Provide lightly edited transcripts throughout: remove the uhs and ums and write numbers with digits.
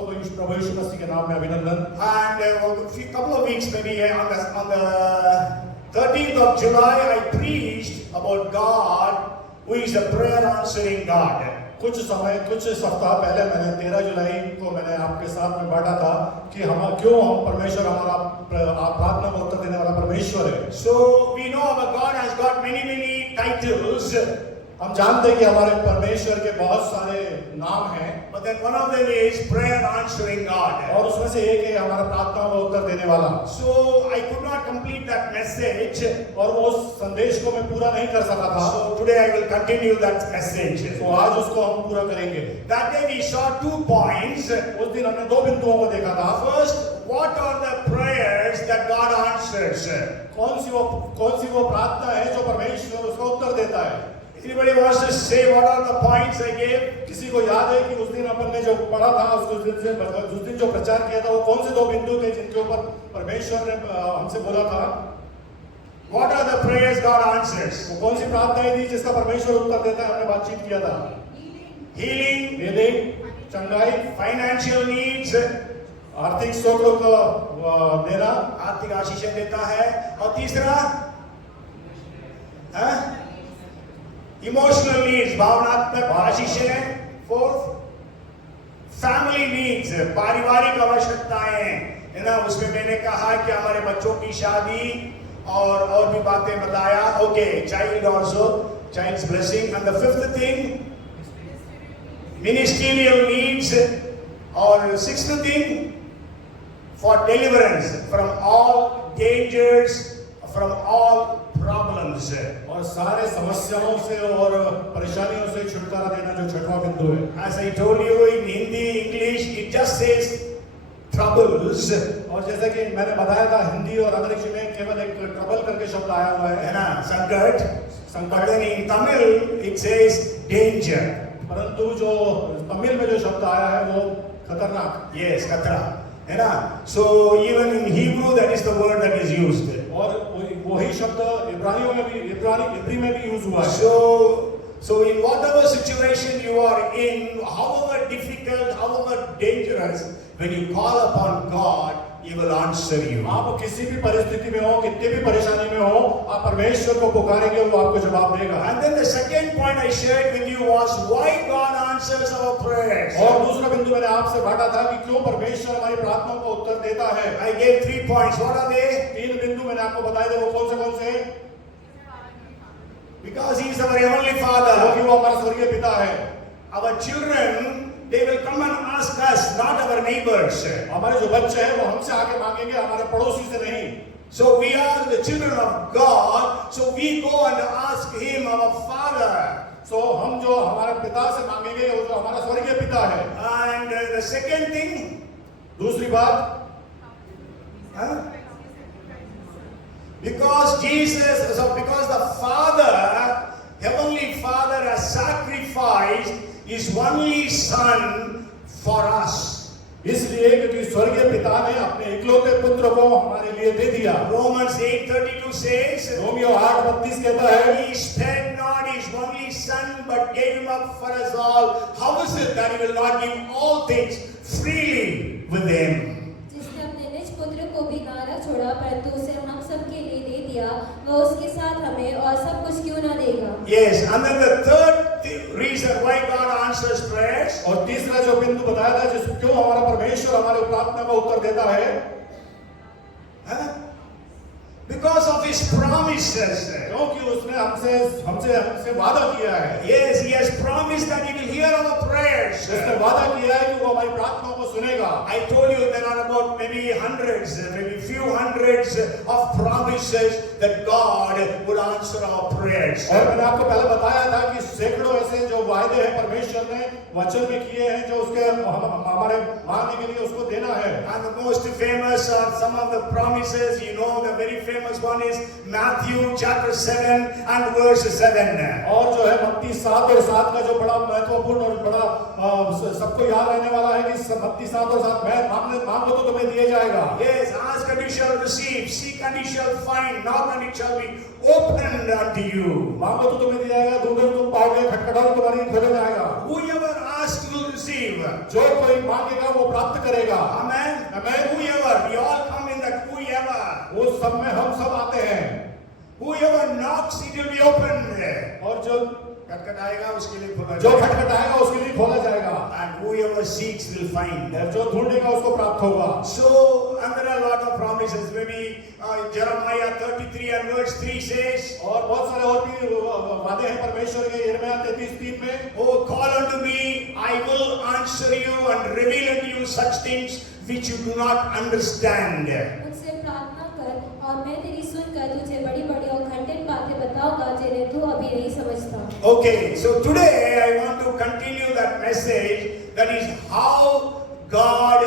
सबको प्रभु यीशु मसीह के नाम में अभिनंदन। And a couple of weeks maybe on the 13th of July, I preached about God, who is a prayer answering God. कुछ सप्ताह पहले मैंने 13 जुलाई को मैंने आपके साथ में बांटा था कि हम क्यों हम परमेश्वर हमारा प्रार्थना को उत्तर देने वाला परमेश्वर है। So we know our God has got many titles. हम जानते हैं कि हमारे परमेश्वर के बहुत सारे नाम हैं, But then one of them is prayer answering God. और उसमें से एक है हमारा प्रार्थना को उत्तर देने वाला। So I could not complete that message. और वो संदेश को मैं पूरा नहीं कर सका था। So today I will continue that message. तो आज उसको हम पूरा करेंगे। That day we saw 2 points. उस दिन हमने 2 बिंदुओं को देखा था। First, what are the prayers that God answers? कौन सी वो प्रार्थना है जो परमेश्वर उसका उत्तर देता है। Anybody wants to say what are the points I gave? किसी को याद है कि उस दिन अपन ने जो पढ़ा था, उस दिन जो प्रचार किया था, वो कौन से 2 बिंदु थे जिनके ऊपर परमेश्वर ने हमसे बोला था? What are the prayers God answers? वो कौन सी प्रार्थनाएं थी जिसका परमेश्वर उत्तर देता है? हमने बातचीत किया था। Healing, चंगाई, financial needs, आर्थिक स्रोतों को देना, आर्थिक आशीषें देता है, और तीसरा इमोशनल नीड्स, भावनात्मक आशीषें। फोर्थ, फैमिली नीड्स, पारिवारिक आवश्यकताएं, है ना। उसमें मैंने कहा कि हमारे बच्चों की शादी और भी बातें बताया। Okay, child also, child's blessing. And the fifth thing, ministerial needs. और sixth thing, for deliverance from all dangers, from all problems, और सारे समस्याओं से और परेशानियों से छुटकारा देना जो छठवां बिंदु है। As I told you in Hindi, English, it just says troubles. और जैसे कि मैंने बताया था, हिंदी और अंग्रेजी में केवल एक ट्रबल करके शब्द आया हुआ है ना, संकट। But then in Tamil it says danger. परंतु जो तमिल में जो शब्द आया है वो खतरनाक। Yes, खतरा, है ना। So even in Hebrew that is the word that is used. और वही शब्द इब्रानी में भी यूज हुआ है। So in whatever situation you are in, however difficult, however dangerous, when you call upon God, He will answer you. आप किसी भी परिस्थिति में हो, कितनी भी परेशानी में हो, आप परमेश्वर को पुकारेंगे, वो आपको जवाब देगा। And then the second point I shared with you was why God answers our prayers. और दूसरा बिंदु मैंने आपसे बांटा था कि क्यों परमेश्वर हमारी प्रार्थनाओं को उत्तर देता है। I gave 3 points. What are they? 3 बिंदु मैंने आपको बताए थे, वो कौन से? Because He is our heavenly Father. क्योंकि वो हमारा स्वर्गीय पिता है। Our children, they will come and ask us, not our neighbors. हमारे जो बच्चे हैं वो हमसे आके मांगेंगे, हमारे पड़ोसी से नहीं। So we are the children of God, so we go and ask Him, our Father. So हम जो हमारे पिता से मांगेंगे, वो जो हमारा स्वर्गीय पिता है। And the second thing, दूसरी बात, because the Father, Heavenly Father, has sacrificed His only Son for us. इसलिए क्योंकि स्वर्गीय पिता ने अपने इकलौते पुत्र को हमारे लिए दे दिया। Romans 8:32 says, रोमियो 8:32 कहता है, He spared not His only Son, but gave Him up for us all. How is it that He will not give all things freely with Him? जिसने अपने निज पुत्र को भी ना छोड़ा, परंतु उसे हम सबके लिए दे दिया, वह उसके साथ हमें और सब कुछ क्यों ना देगा। Yes, and then the third reason why God answers prayers. और तीसरा जो बिंदु बताया था, जिस क्यों हमारा परमेश्वर हमारे प्रार्थना का उत्तर देता है, Because of His promises. क्योंकि उसने हमसे वादा किया है। Yes, He has promised that He will hear our prayers. उसने वादा किया है कि वो हमारी प्रार्थनाओं को सुनेगा। I told you there are about maybe hundreds, maybe few hundreds of promises that God would answer our prayers. और मैंने आपको पहले बताया था कि सैकड़ों ऐसे जो वायदे हैं परमेश्वर ने वचन में किए हैं, जो उसके हमारे मांगने के लिए उसको देना है। And the most famous are some of the promises, you know, the very famous one is Matthew chapter 7 and verse 7. और जो है मत्ती 7 और 7 का जो बड़ा महत्वपूर्ण और बड़ा सबको याद रहने वाला है कि मत्ती 7 और 7 मैं मांगो तो तुम्हें दिया जाएगा। Yes, ask and you shall receive, seek and you shall find, knock and it shall be opened unto you. मांगो तो तुम्हें दिया जाएगा, ढूंढो तो तुम पाओगे, खटखटाओ तो तुम्हारे लिए खोला जाएगा। Whoever asks will receive. जो कोई मांगेगा वो प्राप्त करेगा। Amen. Amen. Whoever, we all come in that whoever. वो सब में हम सब आते हैं। Whoever knocks, it will be opened. और जो खटखटाएगा उसके लिए खोला जो जाएगा। खटखटाएगा उसके लिए खोला जाएगा। And whoever seeks will find. और जो ढूंढेगा उसको प्राप्त होगा। So, and there are a lot of promises. Maybe Jeremiah 33 and verse 3 says, और बहुत सारे और भी वादे हैं परमेश्वर के। यिर्मयाह 33:3 में, "Oh, call unto me, I will answer you and reveal unto you such things which you do not understand." मुझसे प्रार्थना कर और मैं तेरी सुनकर तुझे बड़ी-बड़ी और खंडित बातें बताऊंगा जिन्हें तू अभी नहीं समझता। Okay, so today I want to continue that message, that is how God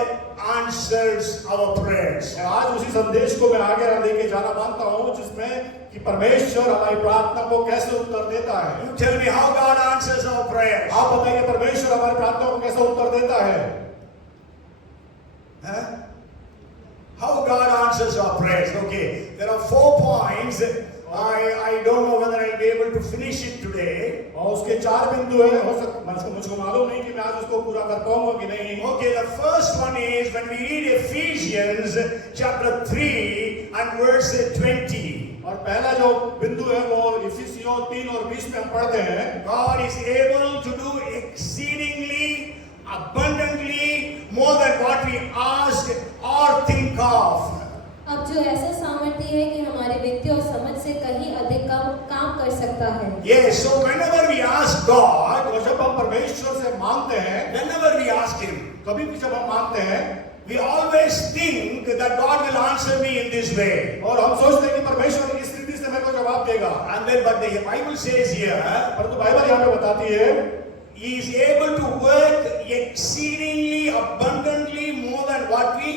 answers our prayers. आज उसी संदेश को मैं आगे लेके जाना मानता हूँ, जिसमें कि परमेश्वर हमारी प्रार्थना को कैसे उत्तर देता है। You tell me how God answers our prayers. आप बताइए परमेश्वर हमारी प्रार्थना को कैसे उत्तर देता है। Huh? How God answers our prayers. Okay, there are 4 points. I don't know whether I'll be able to finish it today. और उसके 4 बिंदु है। हो सकता मुझको मालूम नहीं कि मैं आज उसको पूरा कर पाऊंगा कि नहीं। Okay, the first one is when we read Ephesians chapter 3 and verse 20. और पहला जो बिंदु है वो इफिसियों 3 और 20 में हम पढ़ते हैं। God is able to do exceedingly abundantly more than what we ask or think of. अब जो ऐसा सामर्थ्य है कि हमारे व्यक्ति और समझ से कहीं अधिक काम कर सकता है। Yes, so whenever we ask God, और जब हम परमेश्वर से मांगते हैं, whenever we ask Him, कभी भी जब हम मांगते हैं, we always think that God will answer me in this way. और हम सोचते हैं कि परमेश्वर इस रीति से मेरे को जवाब देगा। And then, but the Bible says here, परंतु बाइबल यहाँ पे बताती है, He is able to work exceedingly abundantly more than what we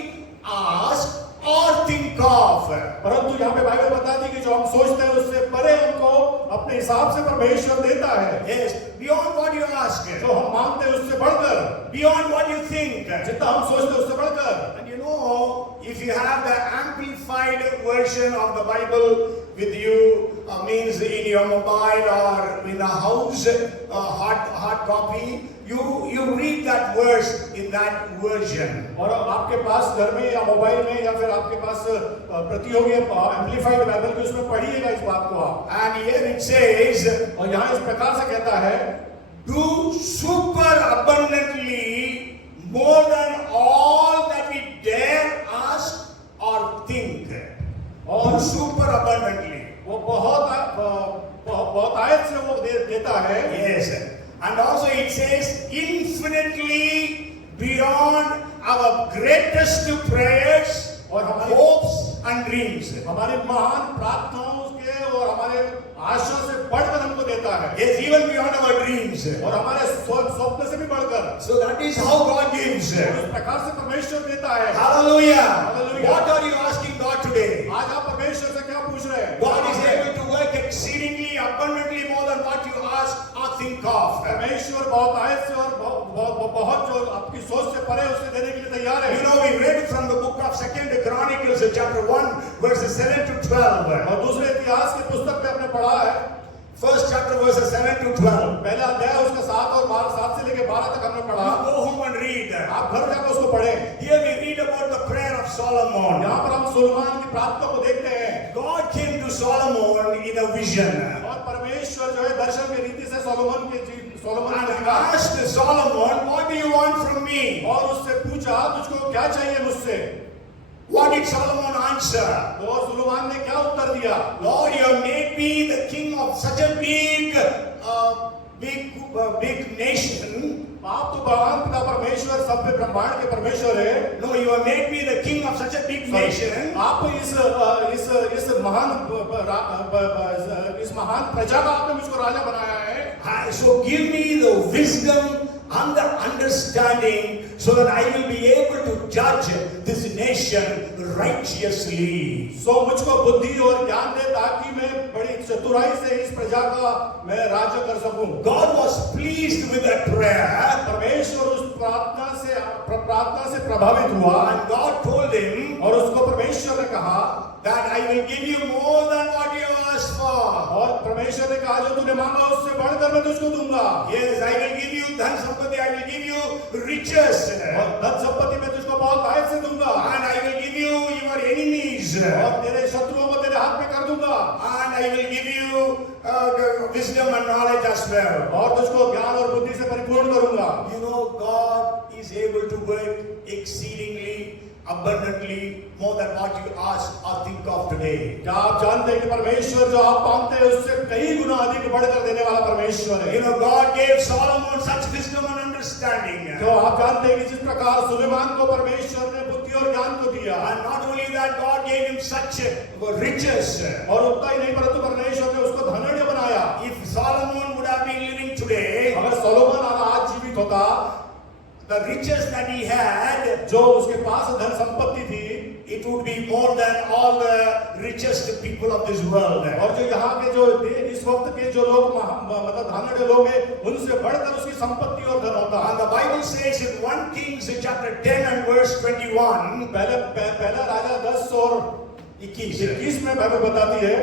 ask or think of. परंतु यहाँ पे बाइबल बताती है कि जो हम सोचते हैं उससे परे हमको अपने हिसाब से परमेश्वर देता है। Yes, beyond what you ask, जो हम मांगते हैं उससे बढ़कर, beyond what you think. जितना हम सोचते हैं उससे बढ़कर। And you know, if you have the amplified version of the Bible with you, means in your mobile or in a house, hard copy, you read that verse in that version. और आपके पास घर में या mobile में या फिर आपके पास प्रतियोगी एम्पलीफाइड बाइबल की, उसमें पढ़िएगा इस बात को आप। And here it says, और यहाँ इस प्रकार से कहता है, do super abundantly more than all that we dare ask or think. और super abundantly. वो बहुत आयत से वो देता है। Yes. And also it says infinitely beyond our greatest prayers, और हमारी hopes and dreams. हमारी महान प्रार्थनाओं के और हमारे आशा से बढ़कर हमको देता है। Yes, even beyond our dreams. और हमारे स्वप्न से भी बढ़कर। So that is how God gives. इस प्रकार से परमेश्वर देता है। Hallelujah. Hallelujah. What are you asking God today? आज आप परमेश्वर से क्या पूछ रहे हैं? God is able to work exceedingly abundantly more than what you ask or think of. परमेश्वर बहुत आयत से और बहुत जो आपकी सोच से परे उससे देने के लिए तैयार है। You know, we read from the book of 2 Chronicles, chapter 1, verses 7 to 12. और दूसरे इतिहास की पुस्तक में हमने पढ़ा है, First chapter, verses 7 to 12. पहला अध्याय उसका 7 से लेकर 12 तक हमने You पढ़ा। go home and read. आप घर जाकर उसको पढ़ें। Here we read about the prayer of Solomon. यहाँ पर हम सुलेमान की प्रार्थना को देखते हैं। God came to Solomon in a vision और परमेश्वर जो है दर्शन की रीति से सोलोमन and ने कहा, asked Solomon, "What do you want from me?" और उससे पूछा, तुझको क्या चाहिए मुझसे? What did Solomon answer? तो सुलेमान ने क्या उत्तर दिया? Lord, you have made me the king of such a big nation. आप तो भगवान पिता परमेश्वर सब पे ब्रह्मांड के परमेश्वर है। No, you have made me the king of such a big nation. आप इस महान प्रजा का आपने मुझको राजा बनाया है। So give me the wisdom and the understanding so that I will be able to judge this nation righteously. सो मुझको बुद्धि और ज्ञान दे ताकि मैं बड़ी चतुराई से इस प्रजा का मैं राज्य कर सकूं। God was pleased with that prayer, परमेश्वर उस प्रार्थना से प्रभावित हुआ and God told him और उसको परमेश्वर ने कहा that I will give you more than what you asked for. और परमेश्वर ने कहा जो तूने मांगा उससे बढ़कर मैं तुझको दूंगा। Yes, I will give you dhan sampati, I will give you riches, और धन संपत्ति मैं तुझको बहुत आयत से दूंगा and I will give you your enemies, और तेरे शत्रुओं को तेरे हाथ में कर दूंगा and I will give you wisdom and knowledge as well. और तुझको ज्ञान और बुद्धि से परिपूर्ण करूंगा। You know, God is able to work exceedingly abundantly more than what you ask or think of today. क्या आप जानते हैं कि परमेश्वर जो आप मांगते हैं उससे कई गुना अधिक बढ़कर देने वाला परमेश्वर है। You know, God gave Solomon such wisdom and understanding. जो आप जानते हैं कि जिस प्रकार सुलेमान को परमेश्वर ने बुद्धि और ज्ञान को दिया And not only that, God gave him such riches. और उतना ही नहीं परंतु परमेश्वर ने उसको धनढ़ बनाया। If Solomon would have been living today, अगर सोलोमन आज जीवित होता the riches that he had, जो उसके पास धन संपत्ति थी it would be more than all the richest people of this world. और जो यहाँ के जो इस वक्त के जो लोग मतलब धनढ़ लोग हैं उनसे बढ़कर उसकी संपत्ति और धन होता। And the Bible says in 1 Kings chapter 10 and verse 21, पहला राजा 10 और 21 में बाइबल बताती है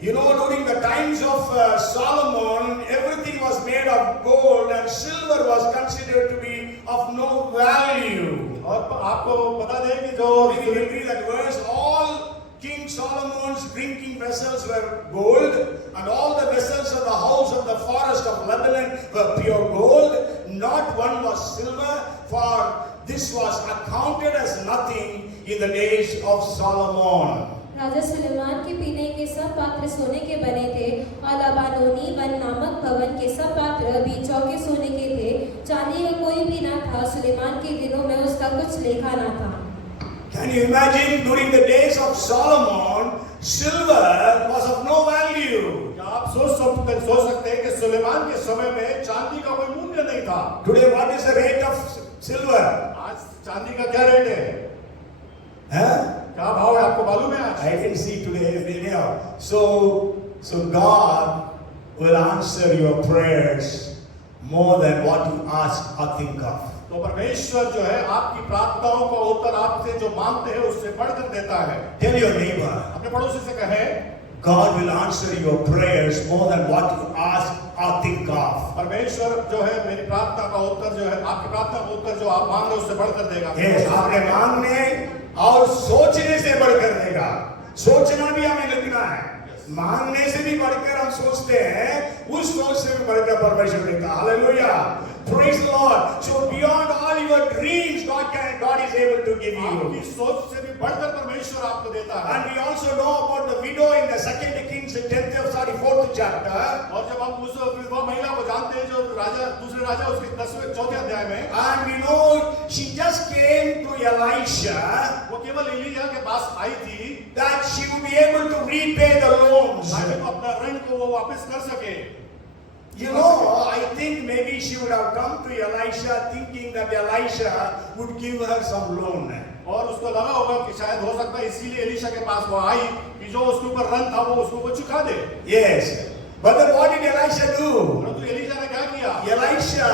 you know, during the times of Solomon, everything was made of gold and silver was considered to be of no value. और आपको बता दें कि जो Maybe you read that verse, all King Solomon's drinking vessels were gold, and all the vessels of the house of the forest of Lebanon were pure gold. Not one was silver, for this was accounted as nothing in the days of Solomon. राजा सुलेमान के पीने के सब पात्र सोने के बने थे और लबानोनी वन नामक भवन के सब पात्र भी चौके सोने के थे। चांदी का कोई भी ना था। सुलेमान के दिनों में उसका कुछ लेखा ना था। Can you imagine during the days of Solomon, silver was of no value? क्या आप सोच सकते हैं कि सुलेमान के समय में चांदी का कोई मूल्य नहीं था। Today, what is the rate of silver? आज चांदी का क्या रेट है? Huh? क्या भाव है आपको मालूम है आज? I didn't see today anyhow. So God will answer your prayers more than what you ask or think of. तो परमेश्वर जो है आपकी प्रार्थनाओं का उत्तर आपसे जो मांगते हैं उससे बढ़कर देता है। Tell your neighbor, अपने पड़ोसी से कहें God will answer your prayers more than what you ask or think of. परमेश्वर जो है मेरी प्रार्थना का उत्तर जो है आपकी प्रार्थना का उत्तर जो आप मांग रहे हो उससे बढ़कर देगा। Yes, आपने मांगने और सोचने से बढ़कर देगा। सोचना भी हमें लगना है, मांगने से भी बढ़कर हम सोचते हैं, उस सोच से भी बढ़कर परमेश्वर देता है। Hallelujah, praise the Lord. So beyond all your dreams, God is able to give आपकी you. सोच से भी बढ़कर परमेश्वर आपको देता है। And we also know about the widow in the 2 Kings 4th chapter. और जब हम उस विधवा महिला को जानते हैं जो दूसरे राजा उसके 4th अध्याय में, And we know she just came to Elisha वो केवल एलिया के पास आई थी that she would be able to repay the loans. ताकि वो अपना ऋण को वो वापस कर सके। You know, I think maybe she would have come to Elisha thinking that Elisha would give her some loan. और उसको लगा होगा कि शायद हो सकता है इसीलिए एलिशा के पास वो आई कि जो उसके ऊपर ऋण था वो उसको वो चुका दे। Yes. But then what did Elisha do? परंतु एलिशा ने क्या किया? Elisha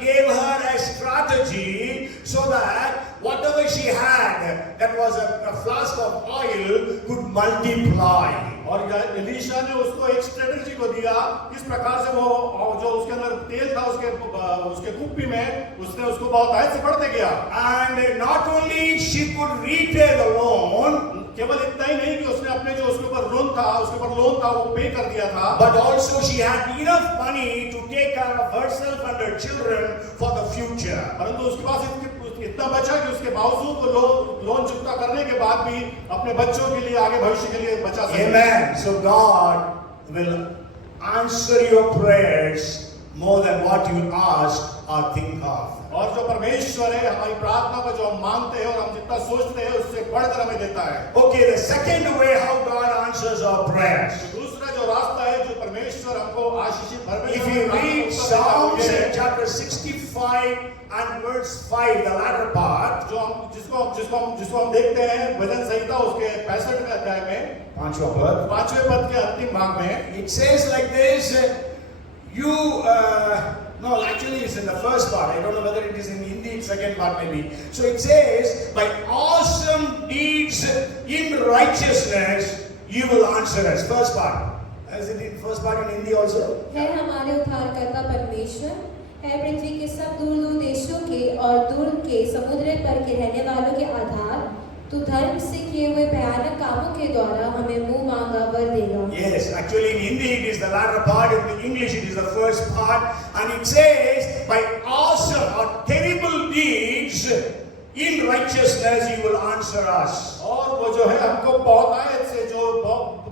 gave her a strategy so that whatever she had, that was a flask of oil, could multiply. और एलिशा ने उसको एक स्ट्रेटजी को दिया इस प्रकार से वो जो उसके अंदर तेल था उसके कुप्पी में उसने उसको बहुत आयत से बढ़ते गया। And not only she could repay the loan, केवल इतना ही नहीं कि उसने अपने जो उसके ऊपर लोन था वो पे कर दिया था, but also she had enough money to take care of herself and her children for the future. परंतु उसके पास इतना बचा कि उसके बावजूद वो लोन चुकता करने के बाद भी अपने बच्चों के लिए आगे भविष्य के लिए बचा सके। Amen. So God will answer your prayers more than what you ask or think of. और जो परमेश्वर है हमारी प्रार्थना को जो हम मांगते हैं और हम जितना सोचते हैं उससे बढ़कर हमें देता है। Okay, the second way how God answers our prayers. दूसरा जो रास्ता है जो परमेश्वर परमेश्वर हमको आशीषित If परमेश्वर you की read प्रार्थना Psalms उत्तर देता है। chapter 65 and verse 5, the latter part, जो हम जिसको हम देखते हैं भजन संहिता उसके 65वें अध्याय में पांचवा पद, 5वें पद के अंतिम भाग में it says like this, no, actually it's in the first part. I don't know whether it is in Hindi, second part maybe. So it says, by awesome deeds in righteousness, you will answer us. First part. Is it in first part in Hindi also? है हमारे उद्धारकर्ता परमेश्वर, है पृथ्वी के सब दूर दूर देशों के और दूर के समुद्र पर के रहने वालों के आधार, तू धर्म से किए हुए भयानक कामों के द्वारा हमें मुंह मांगा वर देगा। Yes, actually in Hindi it is the latter part, in English it is the first part, and it says, by awesome or terrible deeds in righteousness you will answer us. और वो जो है हमको बहुतायत से जो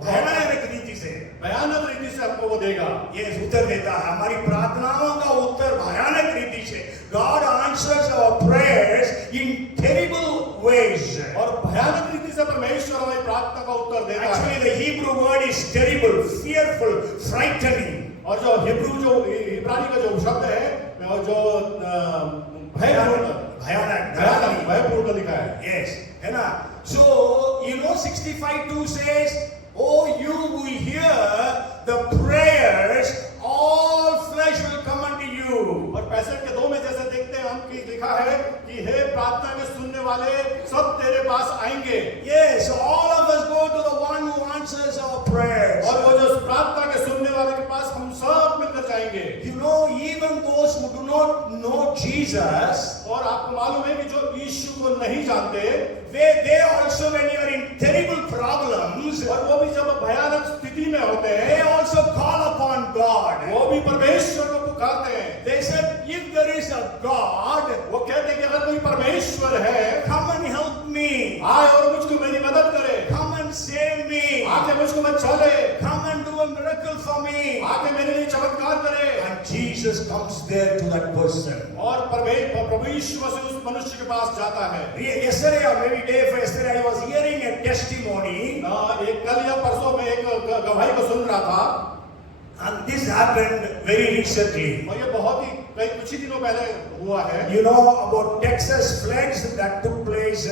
भयानक रीति से, भयानक रीति से हमको वो देगा। yes, उत्तर देता है। हमारी प्रार्थनाओं का उत्तर भयानक रीति से, God answers our prayers in terrible ways. और भयानक रीति से परमेश्वर हमारी प्रार्थना का उत्तर देता है। Actually the Hebrew word is terrible, fearful, frightening. और जो हिब्रू जो इब्रानी का जो शब्द है जो भयपूर्ण लिखा है। Yes, है ना? So you know 65:2 says, "Oh, you who hear the prayers, all flesh will come unto you." और 65:2 में जैसे देखते हैं हम कि लिखा है कि हे प्रार्थना के सुनने वाले सब तेरे पास आएंगे। Yes, all of us go to the one who answers our prayers. और वो जो प्रार्थना के सुनने वाले के पास हम सब मिलकर जाएंगे। You know, even those who do not know Jesus, और आपको मालूम है कि जो यीशु को नहीं जानते, they also, when you are in terrible problems, और वो भी जब भयानक स्थिति में होते they हैं, also call upon God. वो भी परमेश्वर को पुकारते हैं। They said, if there is a God, वो कहते हैं कि अगर कोई परमेश्वर है, come and help me. आए और मुझको मेरी मदद करे, Come and save me. आके मुझको बचा ले, Come and do a miracle for me. आके मेरे लिए चमत्कार करे। And Jesus comes there to that person. और प्रभु यीशु मसीह उस मनुष्य के पास जाता है। Yesterday or maybe day before yesterday, I was hearing a testimony. एक कल या परसों में एक गवाही को सुन रहा था, And this happened very recently. और ये बहुत ही कुछ ही दिनों पहले हुआ है। You know about Texas floods that took place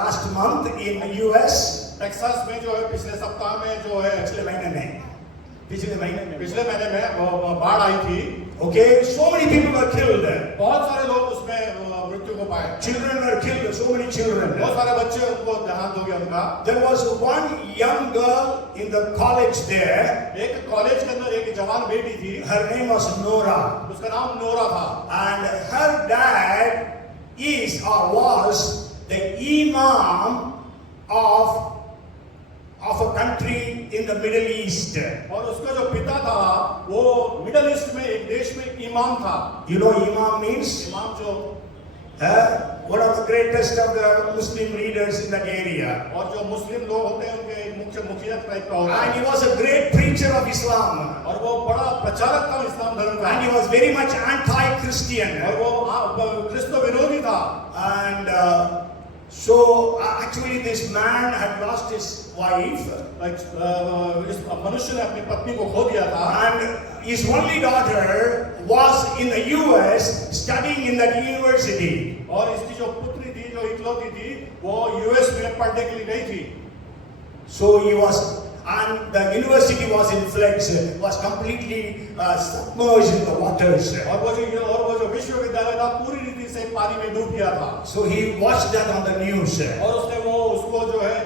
last month in the US. Texas में जो है पिछले सप्ताह में जो है पिछले महीने में वो बाढ़ आई थी। Okay, so many people were killed. बहुत सारे लोग उसमें मृत्यु को पाए। Children were killed. So many children. बहुत सारे बच्चे उनको देहांत हो गया उनका। There was one young girl in the college there. एक कॉलेज के अंदर एक जवान बेटी थी। Her name was Nora. उसका नाम नोरा था। And her dad is or was the imam of a country in the Middle East. और उसका जो पिता था वो मिडिल ईस्ट में एक देश में इमाम था। You know imam means? इमाम जो One of the greatest of the Muslim leaders in that area. और जो मुस्लिम लोग होते हैं उनके एक मुख्य मुखिया टाइप का होता And है। he was a great preacher of Islam. और वो बड़ा प्रचारक था इस्लाम धर्म का। And he was very much anti-Christian. और वो क्रिस्तो विरोधी था। And so actually this man had lost his wife. इस मनुष्य ने अपनी पत्नी को खो दिया था। And his only daughter was in the US studying in that university. और इसकी जो पुत्री थी जो इकलौती थी वो यूएस में पढ़ने के लिए गई थी। So he was, and the university was in floods, was completely submerged in the waters. और वो जो विश्वविद्यालय था पूरी रीति से पानी में डूब गया था। So he watched that on the news. और उसने उसको जो है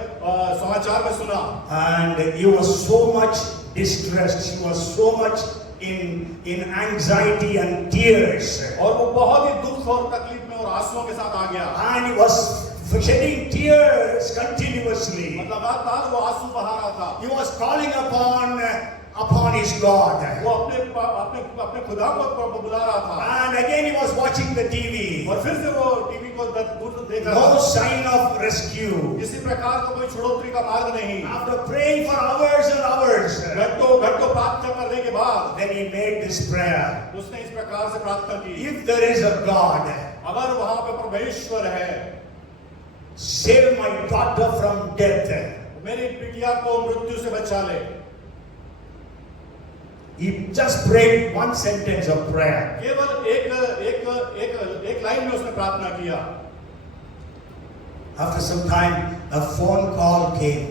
समाचार में सुना। And he was so much distressed. He was so much in anxiety and tears. और वो बहुत ही दुख और तकलीफ में और आंसुओं के साथ आ गया। And he was shedding tears continuously. मतलब लगातार वो आंसू बहा रहा था। He was calling upon his God. वो अपने खुदा को बुला रहा था। And again he was watching the TV. और फिर से वो टीवी को दूर देख रहा No था। sign of rescue. किसी प्रकार का कोई छुड़ौती का मार्ग नहीं। After praying for hours and hours, घंटों प्रार्थना करने के बाद then he made this prayer. उसने इस प्रकार से प्रार्थना की, If there is a God, अगर वहां पे परमेश्वर है, save my daughter from death. मेरी बिटिया को मृत्यु से बचा ले। He just prayed one sentence of prayer. केवल एक लाइन में उसने प्रार्थना किया. After some time, a phone call came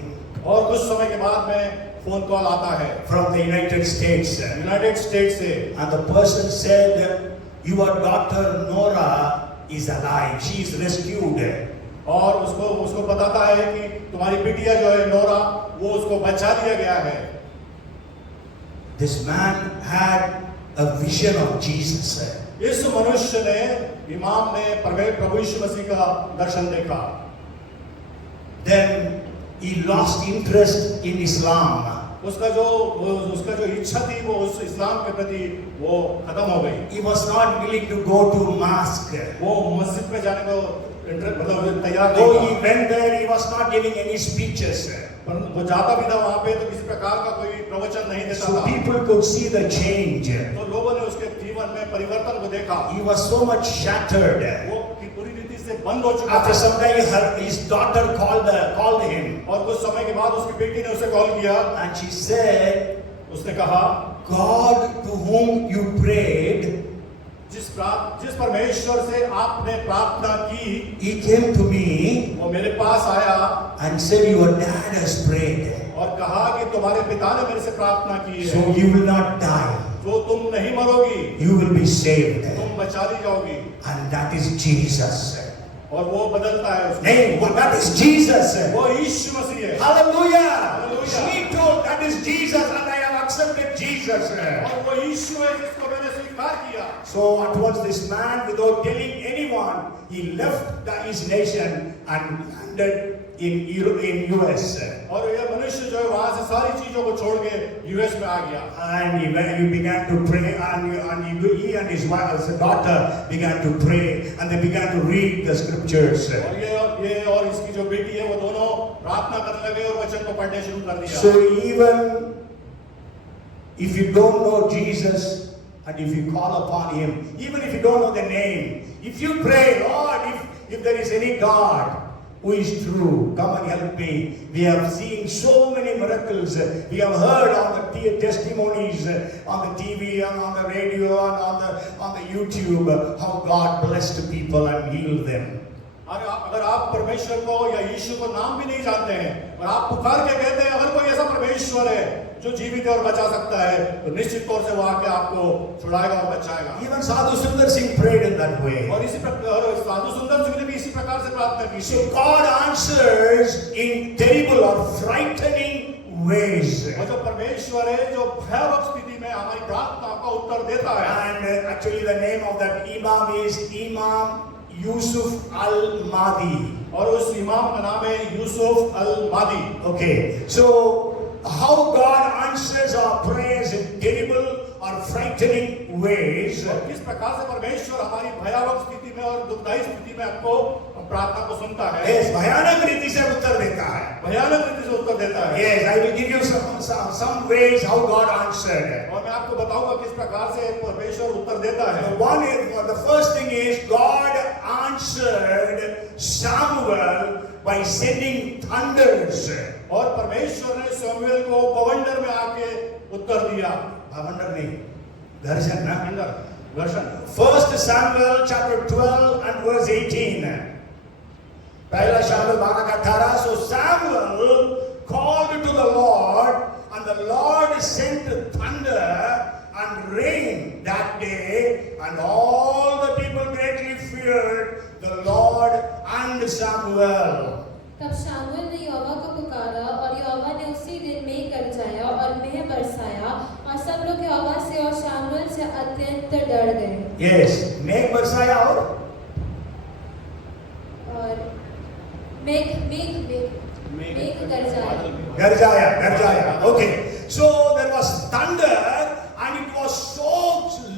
और कुछ समय के बाद में फोन कॉल आता है from the United States. United state से. And the person said, your daughter Nora is alive. She is rescued. और उसको बताता है कि तुम्हारी बिटिया जो है नोरा, वो उसको बचा लिया गया है. This man had a vision of Jesus. इस मनुष्य ने, इमाम ने प्रभु यीशु मसीह का दर्शन देखा. Then he lost interest in Islam. उसका जो इच्छा थी वो उस इस्लाम के प्रति वो खत्म हो गई. He was not willing to go to mosque. वो मस्जिद में जाने को मतलब तैयार Though नहीं he था. went there, he was not giving any speeches. पर वो जाता भी था वहाँ पे तो किसी प्रकार का कोई प्रवचन नहीं देता So था. people could see the change. तो लोगों ने उसके जीवन में परिवर्तन को देखा. He was so much shattered. वो पूरी रीति से बंद हो चुका After था. some time, his daughter called him, और कुछ समय के बाद उसकी बेटी ने उसे कॉल किया. and she said, उसने कहा, God to whom you prayed, जिस परमेश्वर से आपने प्रार्थना की, he came to me वो मेरे पास आया and said, your dad has prayed, और कहा कि तुम्हारे पिता ने मेरे से प्रार्थना की so है, you will not die, तो तुम नहीं मरोगी, you will be saved. तुम बचा ली जाओगी. And that is Jesus. और वो बदलता है उसको. Name, that is Jesus. वो यीशु मसीह है. Hallelujah. Hallelujah. She told, that is Jesus, and I have accepted Jesus. और वो यीशु है जिसको मैंने स्वीकार किया. So at once this man, without telling anyone, he left his nation and landed in US. और ये मनुष्य जो है वहां से सारी चीजों को छोड़ के यूएस में आ गया. And he began to pray, and he and his wife, his daughter, began to pray, and they began to read the scriptures. और ये और इसकी जो बेटी है वो दोनों प्रार्थना करने लगे और वचन को पढ़ने शुरू कर दिया. So even if you don't know Jesus, and if you call upon him, even if you don't know the name, if you pray, Lord, if there is any God who is true, come and help me. We have seen so many miracles. We have heard on the testimonies on the TV and on the radio and on the YouTube how God blessed people and healed them. अगर आप परमेश्वर को या यीशु को नाम भी नहीं जानते हैं और आप पुकार के कहते हैं अगर कोई ऐसा परमेश्वर है जो जीवित है और बचा सकता है तो निश्चित तौर से वो आके आपको छुड़ाएगा और बचाएगा. Even Sadhu Sundar Singh prayed in that way. और इसी प्रकार साधु सुंदर सिंह ने भी इसी प्रकार से प्रार्थना की. So God answers in terrible or frightening ways. और जो परमेश्वर है जो भयावह स्थिति में हमारी प्रार्थना का उत्तर देता है. And actually the name of that Imam is Imam Yusuf Al-Mahdi. और उस इमाम का नाम है Yusuf अल-मादी. Okay, so how God answers our prayers in terrible or frightening ways. और किस प्रकार से परमेश्वर हमारी भयावह स्थिति में और दुखदायी स्थिति में हमको प्रार्थना को सुनता है. Yes, भयानक रीति से उत्तर देता है. भयानक रीति से उत्तर देता है. Yes, I will give you some ways how God answered. और मैं आपको बताऊंगा किस प्रकार से परमेश्वर उत्तर देता है. The first thing is God answered Samuel by sending thunders. और परमेश्वर ने शमूएल को बवंडर में आके उत्तर दिया. बवंडर नहीं, गर्जन ना. घर्षण. 1 Samuel chapter 12 and verse 18. पहला Samuel 12:18. So Samuel called to the Lord, and the Lord sent thunder and rain that day, and all the people greatly feared the Lord and Samuel. तब शामुएल ने यहोवा को पुकारा और यहोवा ने उसी दिन मेघ गरजाया और मेह बरसाया और सब लोग यहोवा से और शामुएल से अत्यंत डर गए. Yes, मेघ बरसाया और मेघ गरजाया. Okay, so there was thunder and it was so